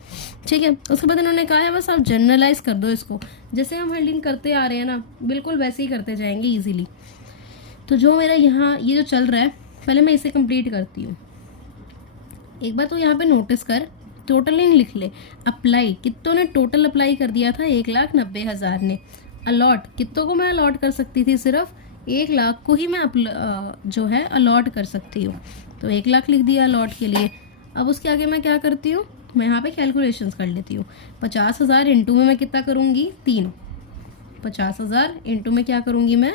ठीक है। उसके बाद इन्होंने कहा है बस आप जनरलाइज कर दो इसको, जैसे हम हेल्डिंग करते आ रहे हैं ना, बिल्कुल वैसे ही करते जाएंगे ईजिली। तो जो मेरा यहाँ ये जो चल रहा है, पहले मैं इसे कंप्लीट करती हूँ। एक बार तो यहाँ पे नोटिस कर, टोटलिंग लिख ले। अप्लाई कितों ने टोटल अप्लाई कर दिया था, 1,90,000 ने। अलॉट कितों को मैं अलॉट कर सकती थी, सिर्फ 1,00,000 को ही मैं जो है अलॉट कर सकती हूँ। तो 1,00,000 लिख दिया अलॉट के लिए। अब उसके आगे मैं क्या करती हूँ, मैं यहाँ पे कैलकुलेशंस कर लेती हूँ। 50,000 इंटू में मैं कितना करूँगी, 3। 50,000 इंटू में क्या करूँगी मैं,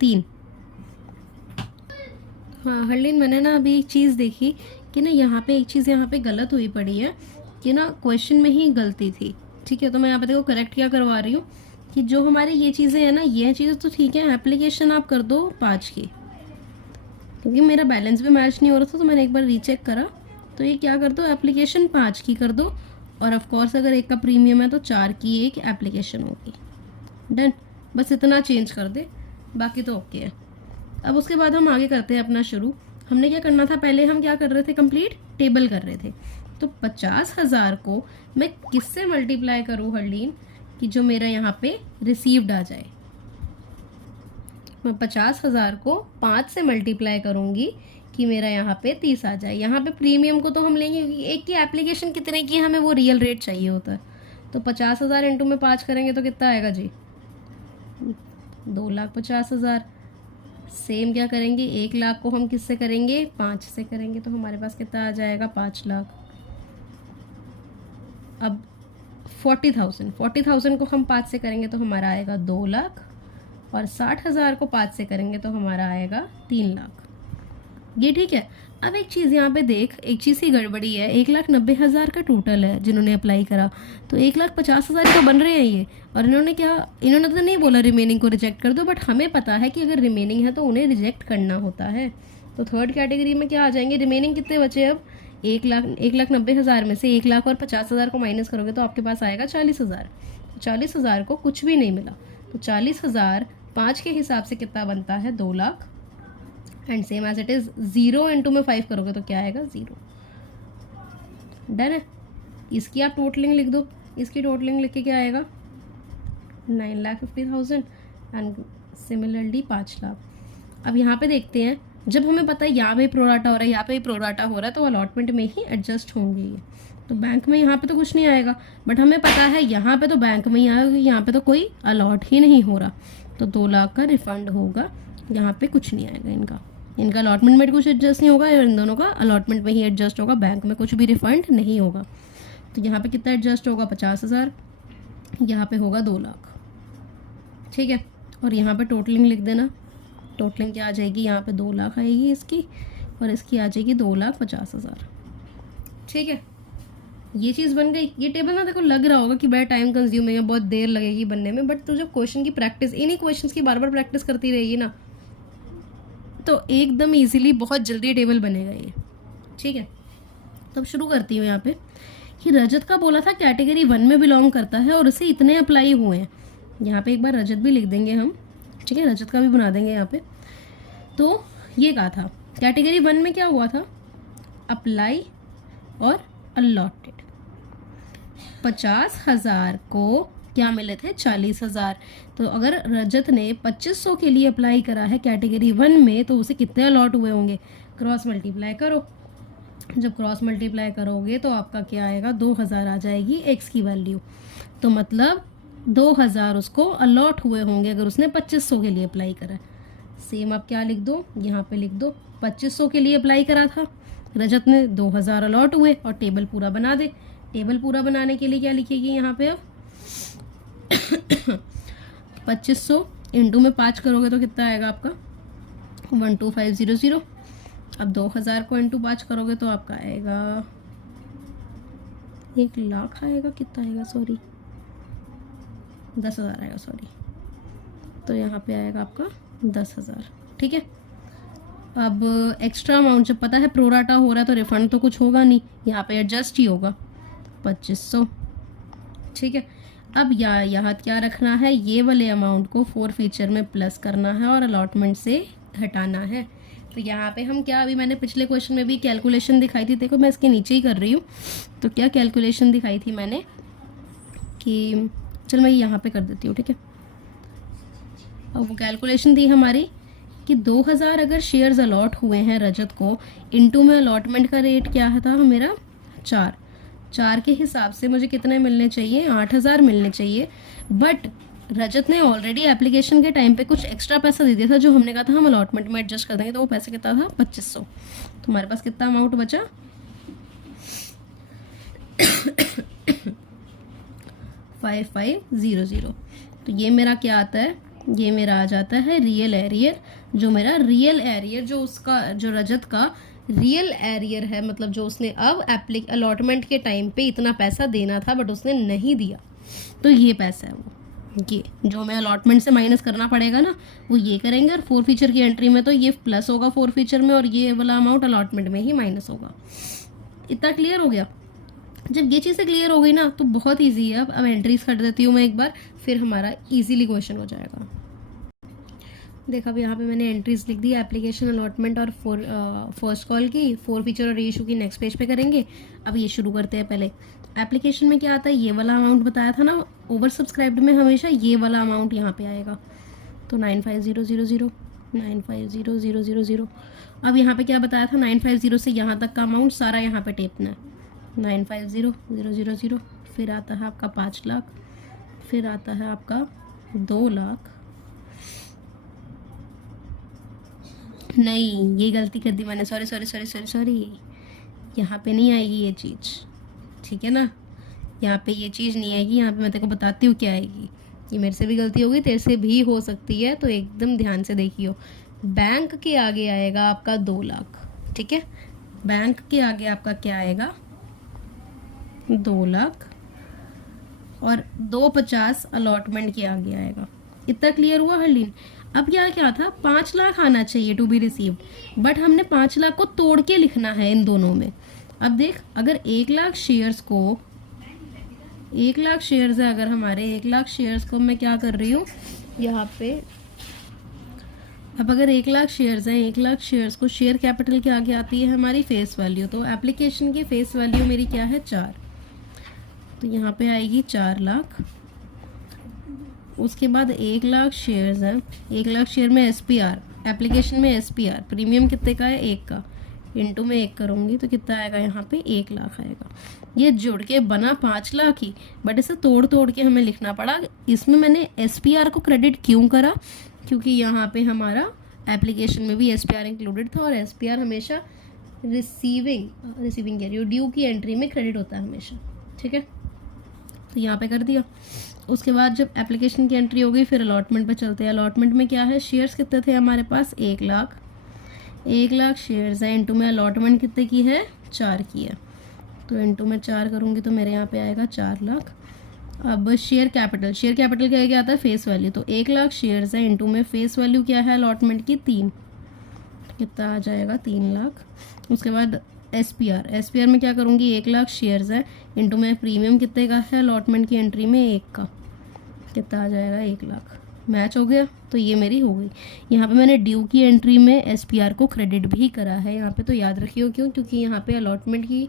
3। हाँ हरलीन, मैंने ना अभी एक चीज़ देखी कि ना यहाँ पे एक चीज़ यहाँ पे गलत हुई पड़ी है कि ना क्वेश्चन में ही गलती थी, ठीक है। तो मैं यहाँ पे देखो करेक्ट क्या करवा रही हूँ कि जो हमारी ये चीज़ें हैं ना, ये चीज़ें तो ठीक है, एप्लीकेशन आप कर दो 5 की, क्योंकि मेरा बैलेंस भी मैच नहीं हो रहा था तो मैंने एक बार रीचेक करा। तो ये क्या कर दो, एप्लीकेशन 5 की कर दो, और ऑफकोर्स अगर एक का प्रीमियम है तो 4 की एक एप्लीकेशन होगी। डन, बस इतना चेंज कर दे, बाकी तो ओके है। अब उसके बाद हम आगे करते हैं अपना शुरू। हमने क्या करना था, पहले हम क्या कर रहे थे, कंप्लीट टेबल कर रहे थे। तो 50,000 को मैं किससे मल्टीप्लाई करूँ हरलीन, कि जो मेरा यहाँ पे रिसीव्ड आ जाए। मैं 50,000 को 5 से मल्टीप्लाई करूँगी कि मेरा यहाँ पे 30 आ जाए। यहाँ पे प्रीमियम को तो हम लेंगे क्योंकि एक की एप्लीकेशन कितने की हमें वो रियल रेट चाहिए होता है। तो 50,000 इंटू में 5 करेंगे तो कितना आएगा जी, 2,50,000। सेम क्या करेंगे, 1,00,000 को हम किससे करेंगे, 5 से करेंगे। तो हमारे पास कितना आ जाएगा, 5,00,000। अब 40,000 को हम 5 से करेंगे तो हमारा आएगा 2,00,000, और 60,000 को 5 से करेंगे तो हमारा आएगा 3,00,000। ये ठीक है। अब एक चीज़ यहाँ पे देख, एक चीज़ की गड़बड़ी है। 1,90,000 का टोटल है जिन्होंने अप्लाई करा, तो 1,50,000 तो बन रहे हैं ये। और इन्होंने तो नहीं बोला रिमेनिंग को रिजेक्ट कर दो, बट हमें पता है कि अगर रिमेनिंग है तो उन्हें रिजेक्ट करना होता है। तो थर्ड कैटेगरी में क्या आ जाएंगे, रिमेनिंग कितने बचे अब, 1,90,000 में से 1,00,000 और 50,000 को माइनस करोगे तो आपके पास आएगा 40,000। 40,000 को कुछ भी नहीं मिला, तो 40,000 5 के हिसाब से कितना बनता है, 2,00,000। And same as it is 0 into में 5 करोगे तो क्या आएगा, 0। डन है। इसकी आप टोटलिंग लिख दो, इसकी टोटलिंग लिख के क्या आएगा, 9,50,000 एंड सिमिलरली 5,00,000। अब यहाँ पे देखते हैं, जब हमें पता है यहाँ पे प्रोराटा हो रहा है, यहाँ पे प्रोराटा हो रहा है, तो अलॉटमेंट में ही एडजस्ट होंगे ये। तो बैंक में यहाँ पे तो कुछ नहीं आएगा, बट हमें पता है यहाँ पे तो बैंक में ही आएगा क्योंकि यहाँ पे तो कोई अलॉट ही नहीं हो रहा। तो 2,00,000 का रिफंड होगा, यहाँ पे कुछ नहीं आएगा इनका, इनका अलॉटमेंट में कुछ एडजस्ट नहीं होगा और इन दोनों का अलॉटमेंट में ही एडजस्ट होगा, बैंक में कुछ भी रिफंड नहीं होगा। तो यहाँ पे कितना एडजस्ट होगा 50,000, यहाँ पे होगा 2 लाख, ठीक है। और यहाँ पे टोटलिंग लिख देना, टोटलिंग क्या आ जाएगी, यहाँ पे 2 लाख आएगी इसकी और इसकी आ जाएगी 2,50,000, ठीक है। ये चीज़ बन गई। ये टेबल ना देखो लग रहा होगा कि बड़ा टाइम कंज्यूमिंग है, बहुत देर लगेगी बनने में, बट तो जब क्वेश्चन की प्रैक्टिस, इन्हीं क्वेश्चंस की बार बार प्रैक्टिस करती रहेगी ना, तो एकदम इजीली बहुत जल्दी टेबल बनेगा ये, ठीक है। तब शुरू करती हूँ यहाँ पे कि रजत का बोला था कैटेगरी 1 में बिलोंग करता है और उसे इतने अप्लाई हुए हैं। यहाँ पे एक बार रजत भी लिख देंगे हम, ठीक है, रजत का भी बना देंगे यहाँ पे। तो ये कहा था कैटेगरी 1 में क्या हुआ था, अप्लाई और अलॉटेड। 50,000 को क्या मिले थे, 40,000। तो अगर रजत ने 2500 के लिए अप्लाई करा है कैटेगरी 1 में, तो उसे कितने अलॉट हुए होंगे, क्रॉस मल्टीप्लाई करो। जब क्रॉस मल्टीप्लाई करोगे तो आपका क्या आएगा, 2000 आ जाएगी एक्स की वैल्यू। तो मतलब 2000 उसको अलॉट हुए होंगे अगर उसने 2500 के लिए अप्लाई करा। सेम आप क्या लिख दो, यहाँ पे लिख दो 2500 के लिए अप्लाई करा था रजत ने, 2000 अलॉट हुए, और टेबल पूरा बना दे। टेबल पूरा बनाने के लिए क्या लिखेगी यहाँ पे, अब 2500 इंटू में 5 करोगे तो कितना आएगा आपका 12500। अब 2000 को इंटू 5 करोगे तो आपका आएगा 1 लाख आएगा, कितना आएगा, सॉरी 10,000 आएगा, सॉरी। तो यहाँ पे आएगा आपका 10,000, ठीक है। अब एक्स्ट्रा अमाउंट जब पता है प्रोराटा हो रहा है तो रिफंड तो कुछ होगा नहीं, यहाँ पे एडजस्ट ही होगा 2500, ठीक है। अब यहाँ क्या रखना है, ये वाले अमाउंट को 4 फीचर में प्लस करना है और अलॉटमेंट से हटाना है। तो यहाँ पे हम क्या, अभी मैंने पिछले क्वेश्चन में भी कैलकुलेशन दिखाई थी, देखो मैं इसके नीचे ही कर रही हूँ। तो क्या कैलकुलेशन दिखाई थी मैंने कि, चल मैं यहाँ पे कर देती हूँ, ठीक है। अब वो कैलकुलेशन थी हमारी कि 2000 अगर शेयर्स अलॉट हुए हैं रजत को, इनटू में अलॉटमेंट का रेट क्या था मेरा 4 के हिसाब से मुझे कितने मिलने चाहिए, 8000 मिलने चाहिए। बट रजत ने ऑलरेडी एप्लीकेशन के टाइम पे कुछ एक्स्ट्रा पैसा दे दिया था, जो हमने कहा था हम अलॉटमेंट में एडजस्ट कर देंगे, तो वो पैसा कितना था 2500। तो हमारे पास कितना अमाउंट बचा 5500। तो ये मेरा क्या आता है, ये मेरा आ जाता है रियल एरियर। जो मेरा रियल एरियर, जो उसका, जो रजत का रियल एरियर है, मतलब जो उसने अब अलॉटमेंट के टाइम पे इतना पैसा देना था बट उसने नहीं दिया, तो ये पैसा है वो, ये जो मैं अलॉटमेंट से माइनस करना पड़ेगा ना, वो ये करेंगे। और 4 फीचर की एंट्री में तो ये प्लस होगा 4 फीचर में, और ये वाला अमाउंट अलॉटमेंट में ही माइनस होगा। इतना क्लियर हो गया। जब ये चीज़ें क्लियर हो गई ना तो बहुत ईजी है। अब एंट्रीज कर देती हूँ मैं एक बार, फिर हमारा ईजीली क्वेश्चन हो जाएगा। देखा, अब यहाँ पे मैंने एंट्रीज लिख दी, एप्लीकेशन, अलॉटमेंट और फर्स्ट कॉल की, 4 फीचर और रीइशू की नेक्स्ट पेज पे करेंगे। अब ये शुरू करते हैं। पहले एप्लीकेशन में क्या आता है, ये वाला अमाउंट बताया था ना, ओवर सब्सक्राइब्ड में हमेशा ये वाला अमाउंट यहाँ पे आएगा। तो 95000, 950,000। अब यहाँ पे क्या बताया था, 950 से यहाँ तक का अमाउंट सारा यहाँ पे टेपना है, 950,000। फिर आता है आपका 5 लाख, फिर आता है आपका 2 लाख। नहीं, ये गलती कर दी मैंने, सॉरी। यहाँ पे नहीं आएगी ये चीज़, ठीक है ना, यहाँ पे ये चीज़ नहीं आएगी। यहाँ पे मैं तेरे को बताती हूँ क्या आएगी। ये मेरे से भी गलती होगी, तेरे से भी हो सकती है, तो एकदम ध्यान से देखियो। बैंक के आगे आएगा आपका 2 लाख, ठीक है। बैंक के आगे आपका क्या आएगा 2 लाख, और 250 अलॉटमेंट के आगे आएगा। इतना क्लियर हुआ हरलीन। अब यहाँ क्या था, 5 लाख आना चाहिए टू बी रिसीव्ड, बट हमने 5 लाख को तोड़ के लिखना है इन दोनों में। अब देख, अगर 1 लाख शेयर्स को, 1 लाख शेयर्स है अगर हमारे, 1 लाख शेयर्स को मैं क्या कर रही हूँ यहाँ पे, अब अगर 1 लाख शेयर्स हैं, 1 लाख शेयर्स को शेयर कैपिटल के आगे आती है हमारी फेस वैल्यू। तो एप्लीकेशन की फेस वैल्यू मेरी क्या है 4, तो यहाँ पे आएगी 4 लाख। उसके बाद 1 लाख शेयर्स हैं, 1 लाख शेयर में एसपीआर, एप्लीकेशन में एसपीआर प्रीमियम कितने का है 1 का, इंटू में 1 करूँगी तो कितना आएगा यहाँ पे 1 लाख आएगा। ये जुड़ के बना 5 लाख ही, बट इसे तोड़ के हमें लिखना पड़ा। इसमें मैंने एसपीआर को क्रेडिट क्यों करा, क्योंकि यहाँ पे हमारा एप्लीकेशन में भी SPR इंक्लूडेड था, और SPR हमेशा रिसीविंग कह रही हूँ, ड्यू की एंट्री में क्रेडिट होता है हमेशा, ठीक है। तो यहाँ पे कर दिया। उसके बाद जब एप्लीकेशन की एंट्री हो गई, फिर अलॉटमेंट पे चलते हैं। अलॉटमेंट में क्या है, शेयर्स कितने थे हमारे पास, 1 लाख शेयर्स है, इंटू में अलॉटमेंट कितने की है, 4 की है, तो इंटू में 4 करूँगी तो मेरे यहाँ पे आएगा 4 लाख। अब शेयर कैपिटल क्या आता है, फेस वैल्यू, तो 1 लाख शेयर्स है, इंटू में फेस वैल्यू क्या है अलॉटमेंट की 3, कितना आ जाएगा 3 लाख। उसके बाद SPR में क्या करूँगी, 1 लाख शेयर्स है, इंटू में प्रीमियम कितने का है अलॉटमेंट की एंट्री में 1 का, कितना आ जाएगा 1 लाख। मैच हो गया, तो ये मेरी हो गई। यहाँ पे मैंने ड्यू की एंट्री में SPR को क्रेडिट भी करा है यहाँ पे, तो याद रखियो क्यों, क्योंकि यहाँ पे अलॉटमेंट की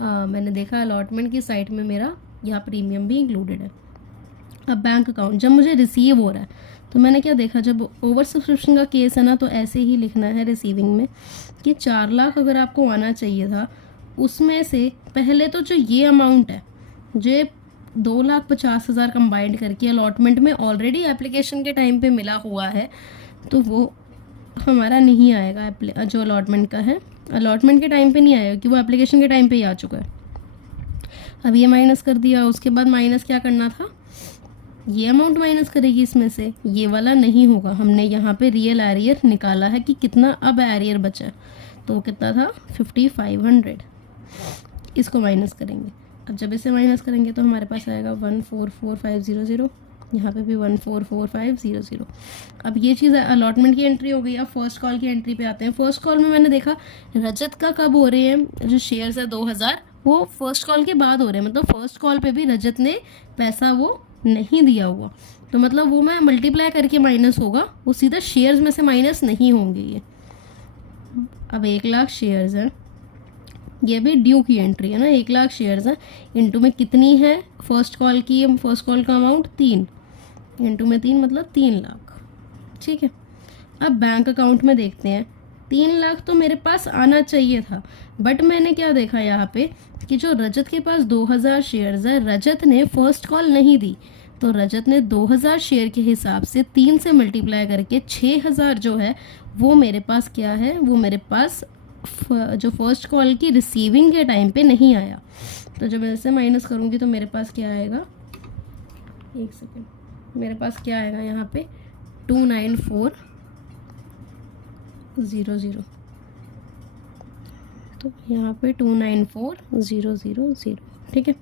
मैंने देखा अलॉटमेंट की साइट में मेरा यहाँ प्रीमियम भी इंक्लूडेड है। अब बैंक अकाउंट, जब मुझे रिसीव हो रहा है तो मैंने क्या देखा, जब ओवर सब्सक्रिप्शन का केस है ना, तो ऐसे ही लिखना है रिसीविंग में कि 4 लाख अगर आपको आना चाहिए था, उसमें से पहले तो जो ये अमाउंट है, जो 2,50,000 कंबाइंड करके अलॉटमेंट में ऑलरेडी एप्लीकेशन के टाइम पे मिला हुआ है, तो वो हमारा नहीं आएगा, जो अलॉटमेंट का है अलॉटमेंट के टाइम पे नहीं आएगा, क्योंकि वो एप्लीकेशन के टाइम पे ही आ चुका है। अब ये माइनस कर दिया, उसके बाद माइनस क्या करना था, ये अमाउंट माइनस करेगी इसमें से, ये वाला नहीं होगा। हमने यहाँ पे रियल एरियर निकाला है कि कितना अब एरियर बचा है, तो वो कितना था 5500, इसको माइनस करेंगे। अब जब इसे माइनस करेंगे तो हमारे पास आएगा 144500, यहाँ पे भी 144500। अब ये चीज़ अलॉटमेंट की एंट्री हो गई। अब फर्स्ट कॉल की एंट्री पे आते हैं। फर्स्ट कॉल में मैंने देखा रजत का कब हो रहे हैं, जो शेयर्स है 2000, वो फर्स्ट कॉल के बाद हो रहे हैं, मतलब फर्स्ट कॉल पे भी रजत ने पैसा वो नहीं दिया हुआ, तो मतलब वो मैं मल्टीप्लाई करके माइनस होगा, वो सीधा शेयर्स में से माइनस नहीं होंगे ये। अब 1 लाख शेयर्स हैं, ये भी ड्यू की एंट्री है ना, 1 लाख शेयर्स हैं, इंटू में कितनी है फर्स्ट कॉल की, फर्स्ट कॉल का अमाउंट 3, इंटू में 3 मतलब 3 लाख, ठीक है। अब बैंक अकाउंट में देखते हैं, 3 लाख तो मेरे पास आना चाहिए था, बट मैंने क्या देखा यहाँ पे कि जो रजत के पास 2000 शेयर्स है, रजत ने फर्स्ट कॉल नहीं दी, तो रजत ने 2000 शेयर के हिसाब से 3 से मल्टीप्लाई करके 6000 जो है वो मेरे पास क्या है, वो मेरे पास जो फर्स्ट कॉल की रिसीविंग के टाइम पे नहीं आया। तो जब मैं इसे माइनस करूँगी तो मेरे पास क्या आएगा, एक सेकेंड, मेरे पास क्या आएगा यहाँ पे 29400, तो यहाँ पे 294,000, ठीक है।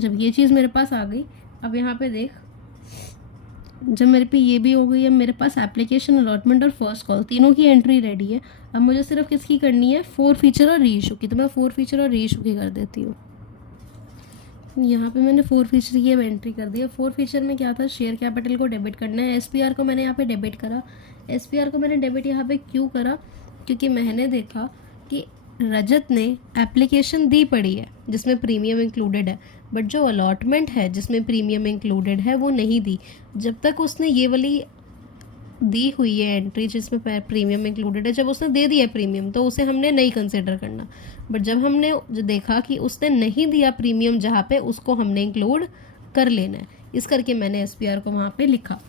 जब ये चीज़ मेरे पास आ गई, अब यहाँ पे देख, जब मेरे पे ये भी हो गई है, मेरे पास एप्लीकेशन, अलॉटमेंट और फर्स्ट कॉल तीनों की एंट्री रेडी है। अब मुझे सिर्फ किसकी करनी है, 4 फीचर और री इशू की, तो मैं 4 फीचर और री इशू की कर देती हूँ। यहाँ पे मैंने 4 फीचर की अब एंट्री कर दी है। 4 फीचर में क्या था, शेयर कैपिटल को डेबिट करना है, SPR को मैंने यहाँ पे डेबिट करा। SPR को मैंने डेबिट यहाँ पे क्यों करा, क्योंकि मैंने देखा कि रजत ने एप्लीकेशन दी पड़ी है जिसमें प्रीमियम इंक्लूडेड है, बट जो अलॉटमेंट है जिसमें प्रीमियम इंक्लूडेड है वो नहीं दी। जब तक उसने ये वाली दी हुई है एंट्री जिसमें प्रीमियम इंक्लूडेड है, जब उसने दे दिया प्रीमियम तो उसे हमने नहीं कंसिडर करना, बट जब हमने जो देखा कि उसने नहीं दिया प्रीमियम जहाँ पे, उसको हमने इंक्लूड कर लेना है। इस करके मैंने SPR को वहाँ पे लिखा।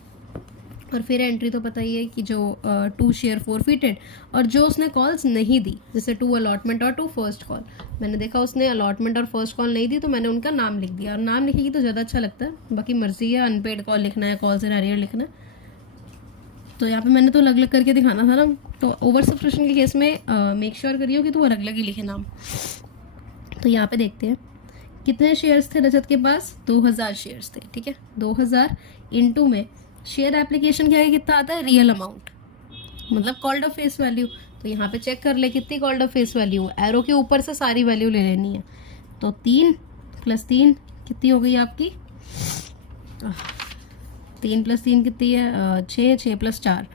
और फिर एंट्री तो पता ही है कि जो 2 शेयर फॉरफिटेड, और जो उसने कॉल्स नहीं दी, जैसे 2 अलॉटमेंट और 2 फर्स्ट कॉल, मैंने देखा उसने अलॉटमेंट और फर्स्ट कॉल नहीं दी, तो मैंने उनका नाम लिख दिया। और नाम लिखेगी तो ज़्यादा अच्छा लगता है, बाकी मर्जी है, अनपेड कॉल लिखना है, कॉल्स इन एरियर लिखना है। तो यहाँ पे मैंने तो अलग अलग करके दिखाना था ना, तो ओवर सब्सक्रिप्शन के केस में मेक श्योर करिए कि तो अलग अलग ही लिखे नाम। तो यहाँ पे देखते हैं कितने शेयर्स थे रजत के पास, 2000 शेयर्स थे, ठीक है। 2000 इंटू में शेयर एप्लीकेशन क्या है, कितना आता है, रियल अमाउंट, मतलब कॉल्ड ऑफ फेस वैल्यू। तो यहाँ पे चेक कर ले कितनी called off face value, arrow के ऊपर से सारी वैल्यू ले लेनी है। तो 3 + 3 कितनी हो गई आपकी, 3 + 3 कितनी है, 6, 6 + 4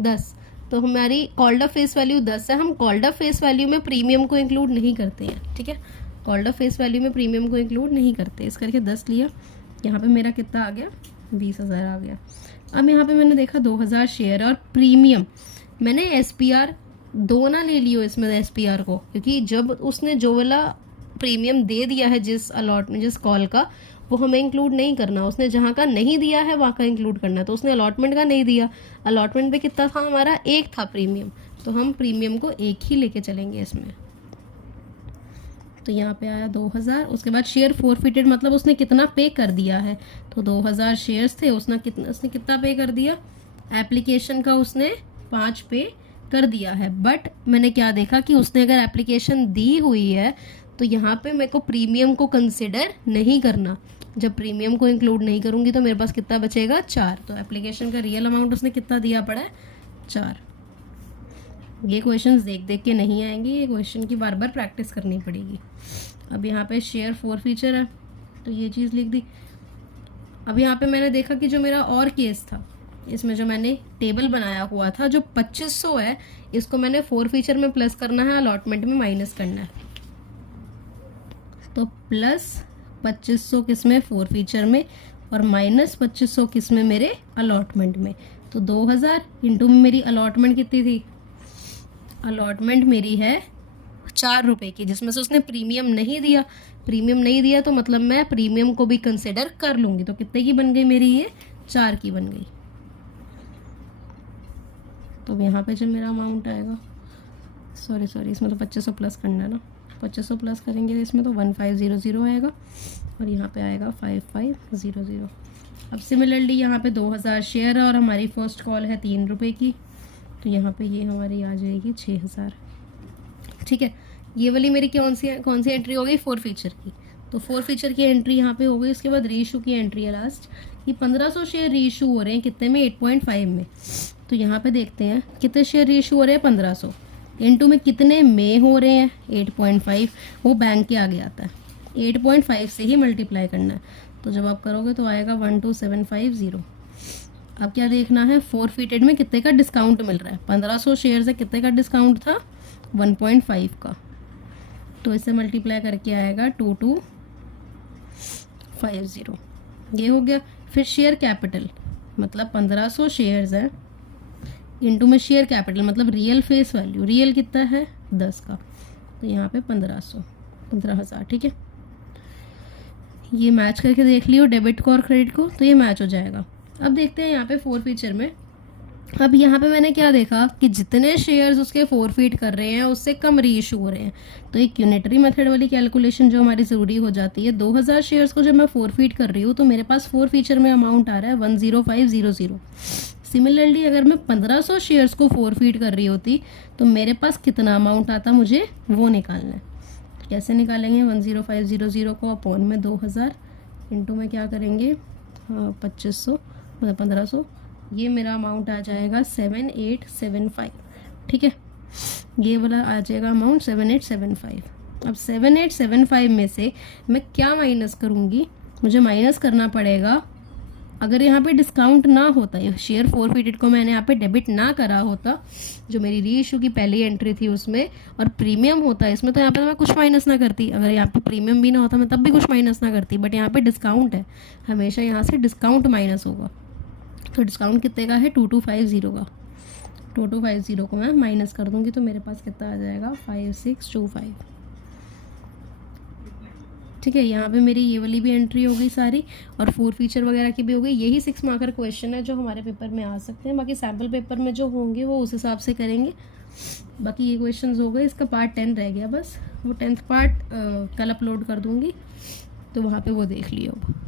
10। तो हमारी कॉल्ड ऑफ फेस वैल्यू 10 है। हम कॉल्ड ऑफ फेस वैल्यू में प्रीमियम को इंक्लूड नहीं करते हैं, ठीक है। कॉल्ड ऑफ फेस वैल्यू में प्रीमियम को इंक्लूड नहीं करते, इस करके 10 लिया। यहाँ पे मेरा कितना आ गया, 20,000 आ गया। अब यहाँ पे मैंने देखा 2000 शेयर और प्रीमियम, मैंने SPR 2 ना ले लियो इसमें SPR को, क्योंकि जब उसने जो वाला प्रीमियम दे दिया है जिस अलॉटमेंट जिस कॉल का, वो हमें इंक्लूड नहीं करना, उसने जहाँ का नहीं दिया है वहाँ का इंक्लूड करना है। तो उसने अलॉटमेंट का नहीं दिया, अलॉटमेंट पे कितना था हमारा, 1 था प्रीमियम, तो हम प्रीमियम को 1 ही लेके चलेंगे इसमें। तो यहाँ पे आया 2000। उसके बाद शेयर फोरफिटेड मतलब उसने कितना पे कर दिया है, तो 2000 शेयर्स थे, उसने कितना पे कर दिया, एप्लीकेशन का उसने 5 पे कर दिया है। बट मैंने क्या देखा कि उसने अगर एप्लीकेशन दी हुई है तो यहाँ पे मेरे को प्रीमियम को कंसिडर नहीं करना। जब प्रीमियम को इंक्लूड नहीं करूँगी तो मेरे पास कितना बचेगा, 4। तो एप्लीकेशन का रियल अमाउंट उसने कितना दिया पड़ा है, 4। ये क्वेश्चंस देख देख के नहीं आएंगे, ये क्वेश्चन की बार बार प्रैक्टिस करनी पड़ेगी। अब यहाँ पे शेयर फोरफीचर है तो ये चीज़ लिख दी। अब यहाँ पे मैंने देखा कि जो मेरा और केस था, इसमें जो मैंने टेबल बनाया हुआ था, जो 2500 है, इसको मैंने फोरफीचर में प्लस करना है, अलॉटमेंट में माइनस करना है। तो प्लस 2500 किस में, फोरफीचर में, और माइनस 2500 किस में, मेरे अलॉटमेंट में। तो 2000 इंटू में मेरी अलॉटमेंट कितनी थी, अलॉटमेंट मेरी है 4 रुपये की, जिसमें से उसने प्रीमियम नहीं दिया। प्रीमियम नहीं दिया तो मतलब मैं प्रीमियम को भी कंसिडर कर लूँगी। तो कितने की बन गई मेरी, ये 4 की बन गई। तो यहाँ पे जब मेरा अमाउंट आएगा, सॉरी इसमें तो 2500 प्लस करना है ना, 2500 प्लस करेंगे तो इसमें तो 1500 आएगा और यहाँ पे आएगा 5500। अब सिमिलरली यहाँ पे 2000 शेयर है और हमारी फर्स्ट कॉल है 3 रुपये की, तो यहाँ पे ये हमारी आ जाएगी 6000। ठीक है, ये वाली मेरी कौन सी एंट्री हो गई, फोरफीचर की। तो फोरफीचर की एंट्री यहाँ पे हो गई। उसके बाद रीइशू की एंट्री है लास्ट, कि 1500 शेयर रीइशू हो रहे हैं कितने में, 8.5 में। तो यहाँ पे देखते हैं कितने शेयर रीइशू हो रहे हैं, 1500 इनटू में कितने में हो रहे हैं, 8.5। वो बैंक के आगे आता है, 8.5 से ही मल्टीप्लाई करना है। तो जब आप करोगे तो आएगा 12750। अब क्या देखना है, फोरफीटेड में कितने का डिस्काउंट मिल रहा है, 1500 शेयर से कितने का डिस्काउंट था, 1.5 का। तो इसे मल्टीप्लाई करके आएगा 2250। ये हो गया। फिर शेयर कैपिटल, मतलब 1500 शेयर्स हैं इनटू में शेयर कैपिटल मतलब रियल फेस वैल्यू, रियल कितना है 10 का, तो यहाँ पे 15,000। ठीक है, ये मैच करके देख लियो डेबिट को और क्रेडिट को, तो ये मैच हो जाएगा। अब देखते हैं यहाँ पे फोरफीचर में। अब यहाँ पे मैंने क्या देखा कि जितने शेयर्स उसके फोरफीट कर रहे हैं उससे कम रीइशू हो रहे हैं। तो एक यूनिटरी मेथड वाली कैलकुलेशन जो हमारी ज़रूरी हो जाती है, 2000 शेयर्स को जब मैं फोरफीट कर रही हूँ तो मेरे पास फोरफीचर में अमाउंट आ रहा है 10500। सिमिलरली अगर मैं 1500 शेयर्स को फोरफीट कर रही होती तो मेरे पास कितना अमाउंट आता, मुझे वो निकालना है। कैसे निकालेंगे, 10500 को अपॉन में 2000 इंटू में क्या करेंगे, 2500 मतलब 1500, ये मेरा अमाउंट आ जाएगा 7875। ठीक है, ये वाला आ जाएगा अमाउंट 7875। अब 7875 में से मैं क्या माइनस करूँगी, मुझे माइनस करना पड़ेगा, अगर यहाँ पे डिस्काउंट ना होता, शेयर फोरफीटेड को मैंने यहाँ पे डेबिट ना करा होता, जो मेरी रीइशू की पहली एंट्री थी उसमें, और प्रीमियम होता है इसमें, तो यहाँ पे मैं कुछ माइनस ना करती। अगर यहाँ पे प्रीमियम भी ना होता मैं तब भी कुछ माइनस ना करती, बट यहाँ पे डिस्काउंट है, हमेशा यहाँ से डिस्काउंट माइनस होगा। तो डिस्काउंट कितने का है, 2250 का। 2250 को मैं माइनस कर दूंगी तो मेरे पास कितना आ जाएगा, 5625। ठीक है, यहाँ पे मेरी ये वाली भी एंट्री हो गई सारी, और फोरफीचर वगैरह की भी हो गई। यही 6 मार्कर क्वेश्चन है जो हमारे पेपर में आ सकते हैं। बाकी सैम्पल पेपर में जो होंगे वो उस हिसाब से करेंगे। बाकी ये क्वेश्चंस हो गए, इसका पार्ट 10 रह गया बस, वो 10th पार्ट कल अपलोड कर दूँगी, तो वहाँ पे वो देख लियो अब।